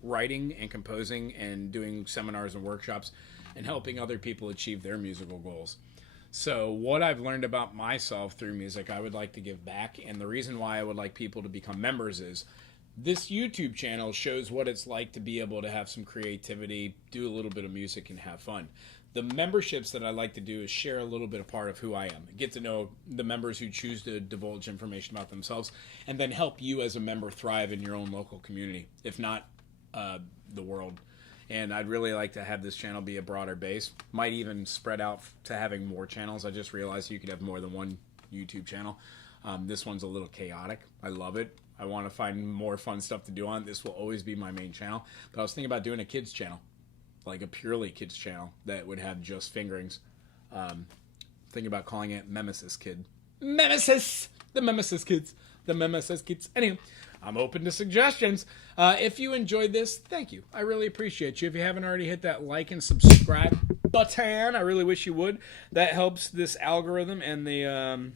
writing and composing and doing seminars and workshops and helping other people achieve their musical goals. So what I've learned about myself through music, I would like to give back. And the reason why I would like people to become members is this YouTube channel shows what it's like to be able to have some creativity, do a little bit of music, and have fun. The memberships that I like to do is share a little bit of part of who I am. Get to know the members who choose to divulge information about themselves, and then help you as a member thrive in your own local community, if not the world. And I'd really like to have this channel be a broader base. Might even spread out to having more channels. I just realized you could have more than one YouTube channel. This one's a little chaotic. I love it. I want to find more fun stuff to do on. This will always be my main channel. But I was thinking about doing a kids channel, like a purely kids channel that would have just fingerings. Thinking about calling it Memesis Kid. Memesis! The Memesis Kids. The Memesis Kids. Anyway, I'm open to suggestions. If you enjoyed this, thank you. I really appreciate you. If you haven't already hit that like and subscribe button, I really wish you would. That helps this algorithm and the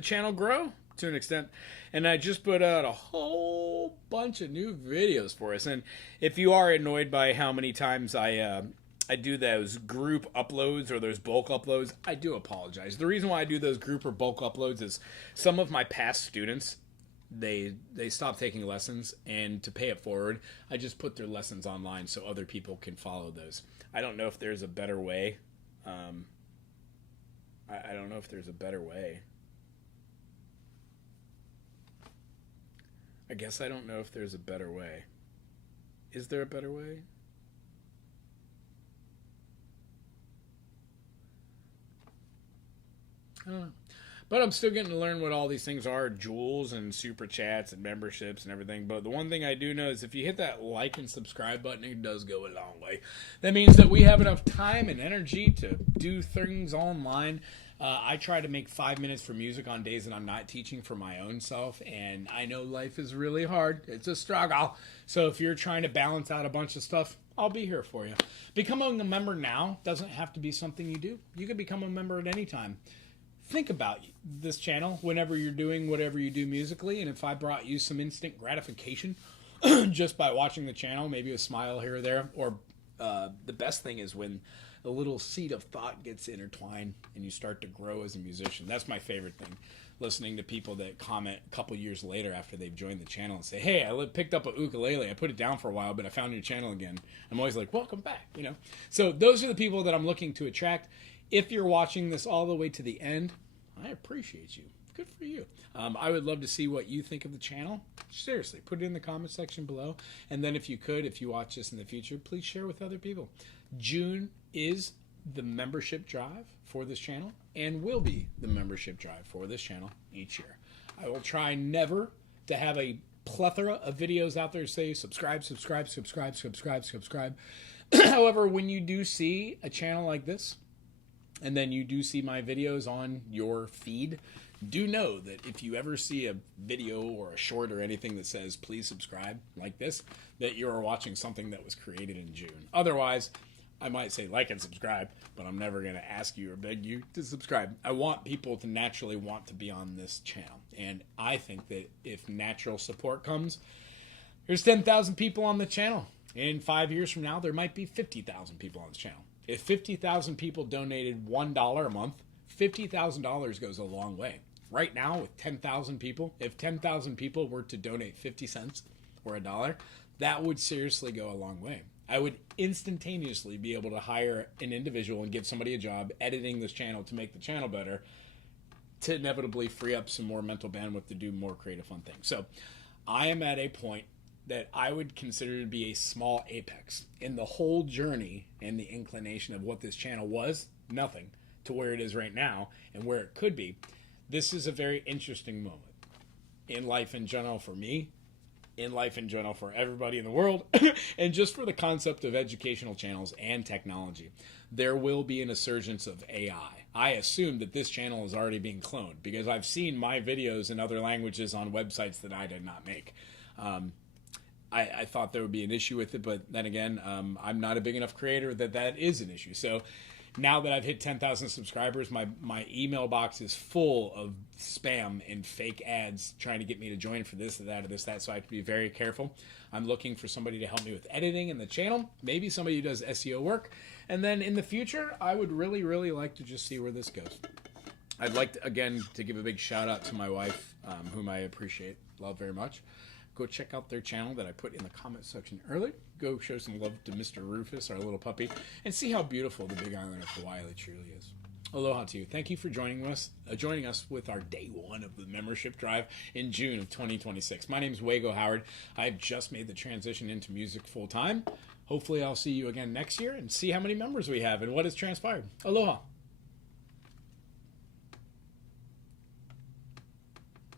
channel grow to an extent. And I just put out a whole bunch of new videos for us. And if you are annoyed by how many times I do those group uploads or those bulk uploads, I do apologize. The reason why I do those group or bulk uploads is some of my past students, they stopped taking lessons, and to pay it forward, I just put their lessons online so other people can follow those. I don't know if there's a better way. I don't know if there's a better way. I guess I don't know if there's a better way. Is there a better way? I don't know. But I'm still getting to learn what all these things are, jewels and super chats and memberships and everything. But the one thing I do know is if you hit that like and subscribe button, it does go a long way. That means that we have enough time and energy to do things online. I try to make 5 minutes for music on days that I'm not teaching for my own self, and I know life is really hard. It's a struggle. So if you're trying to balance out a bunch of stuff, I'll be here for you. Becoming a member now doesn't have to be something you do. You can become a member at any time. Think about this channel whenever you're doing whatever you do musically, and if I brought you some instant gratification just by watching the channel, maybe a smile here or there, or the best thing is when a little seed of thought gets intertwined and you start to grow as a musician. That's my favorite thing. Listening to people that comment a couple years later after they've joined the channel and say, hey, I picked up a ukulele. I put it down for a while, but I found your channel again. I'm always like, welcome back, you know? So those are the people that I'm looking to attract. If you're watching this all the way to the end, I appreciate you. Good for you. I would love to see what you think of the channel. Seriously, put it in the comment section below. And then if you watch this in the future, please share with other people. June is the membership drive for this channel and will be the membership drive for this channel each year. I will try never to have a plethora of videos out there say subscribe, subscribe, subscribe, subscribe, subscribe. However, when you do see a channel like this, and then you do see my videos on your feed, do know that if you ever see a video or a short or anything that says please subscribe like this, that you are watching something that was created in June. Otherwise, I might say like and subscribe, but I'm never going to ask you or beg you to subscribe. I want people to naturally want to be on this channel. And I think that if natural support comes, there's 10,000 people on the channel. In 5 years from now, there might be 50,000 people on this channel. If 50,000 people donated $1 a month, $50,000 goes a long way. Right now, with 10,000 people, if 10,000 people were to donate 50 cents or $1, that would seriously go a long way. I would instantaneously be able to hire an individual and give somebody a job editing this channel to make the channel better, to inevitably free up some more mental bandwidth to do more creative fun things. So I am at a point that I would consider to be a small apex in the whole journey and the inclination of what this channel was, nothing, to where it is right now and where it could be. This is a very interesting moment in life in general for me, in life in general for everybody in the world, and just for the concept of educational channels and technology. There will be an insurgence of AI. I assume that this channel is already being cloned because I've seen my videos in other languages on websites that I did not make. I thought there would be an issue with it, but then again, I'm not a big enough creator that is an issue. So now that I've hit 10,000 subscribers, my email box is full of spam and fake ads trying to get me to join for this, or that, or that, so I have to be very careful. I'm looking for somebody to help me with editing in the channel, maybe somebody who does SEO work. And then in the future, I would really, really like to just see where this goes. I'd like to, again, to give a big shout out to my wife, whom I appreciate, love very much. Go check out their channel that I put in the comment section earlier. Go show some love to Mr. Rufus, our little puppy, and see how beautiful the Big Island of Hawaii truly is. Aloha to you. Thank you for joining us with our day one of the membership drive in June of 2026. My name is Wago Howard. I've just made the transition into music full time. Hopefully I'll see you again next year and see how many members we have and what has transpired. Aloha.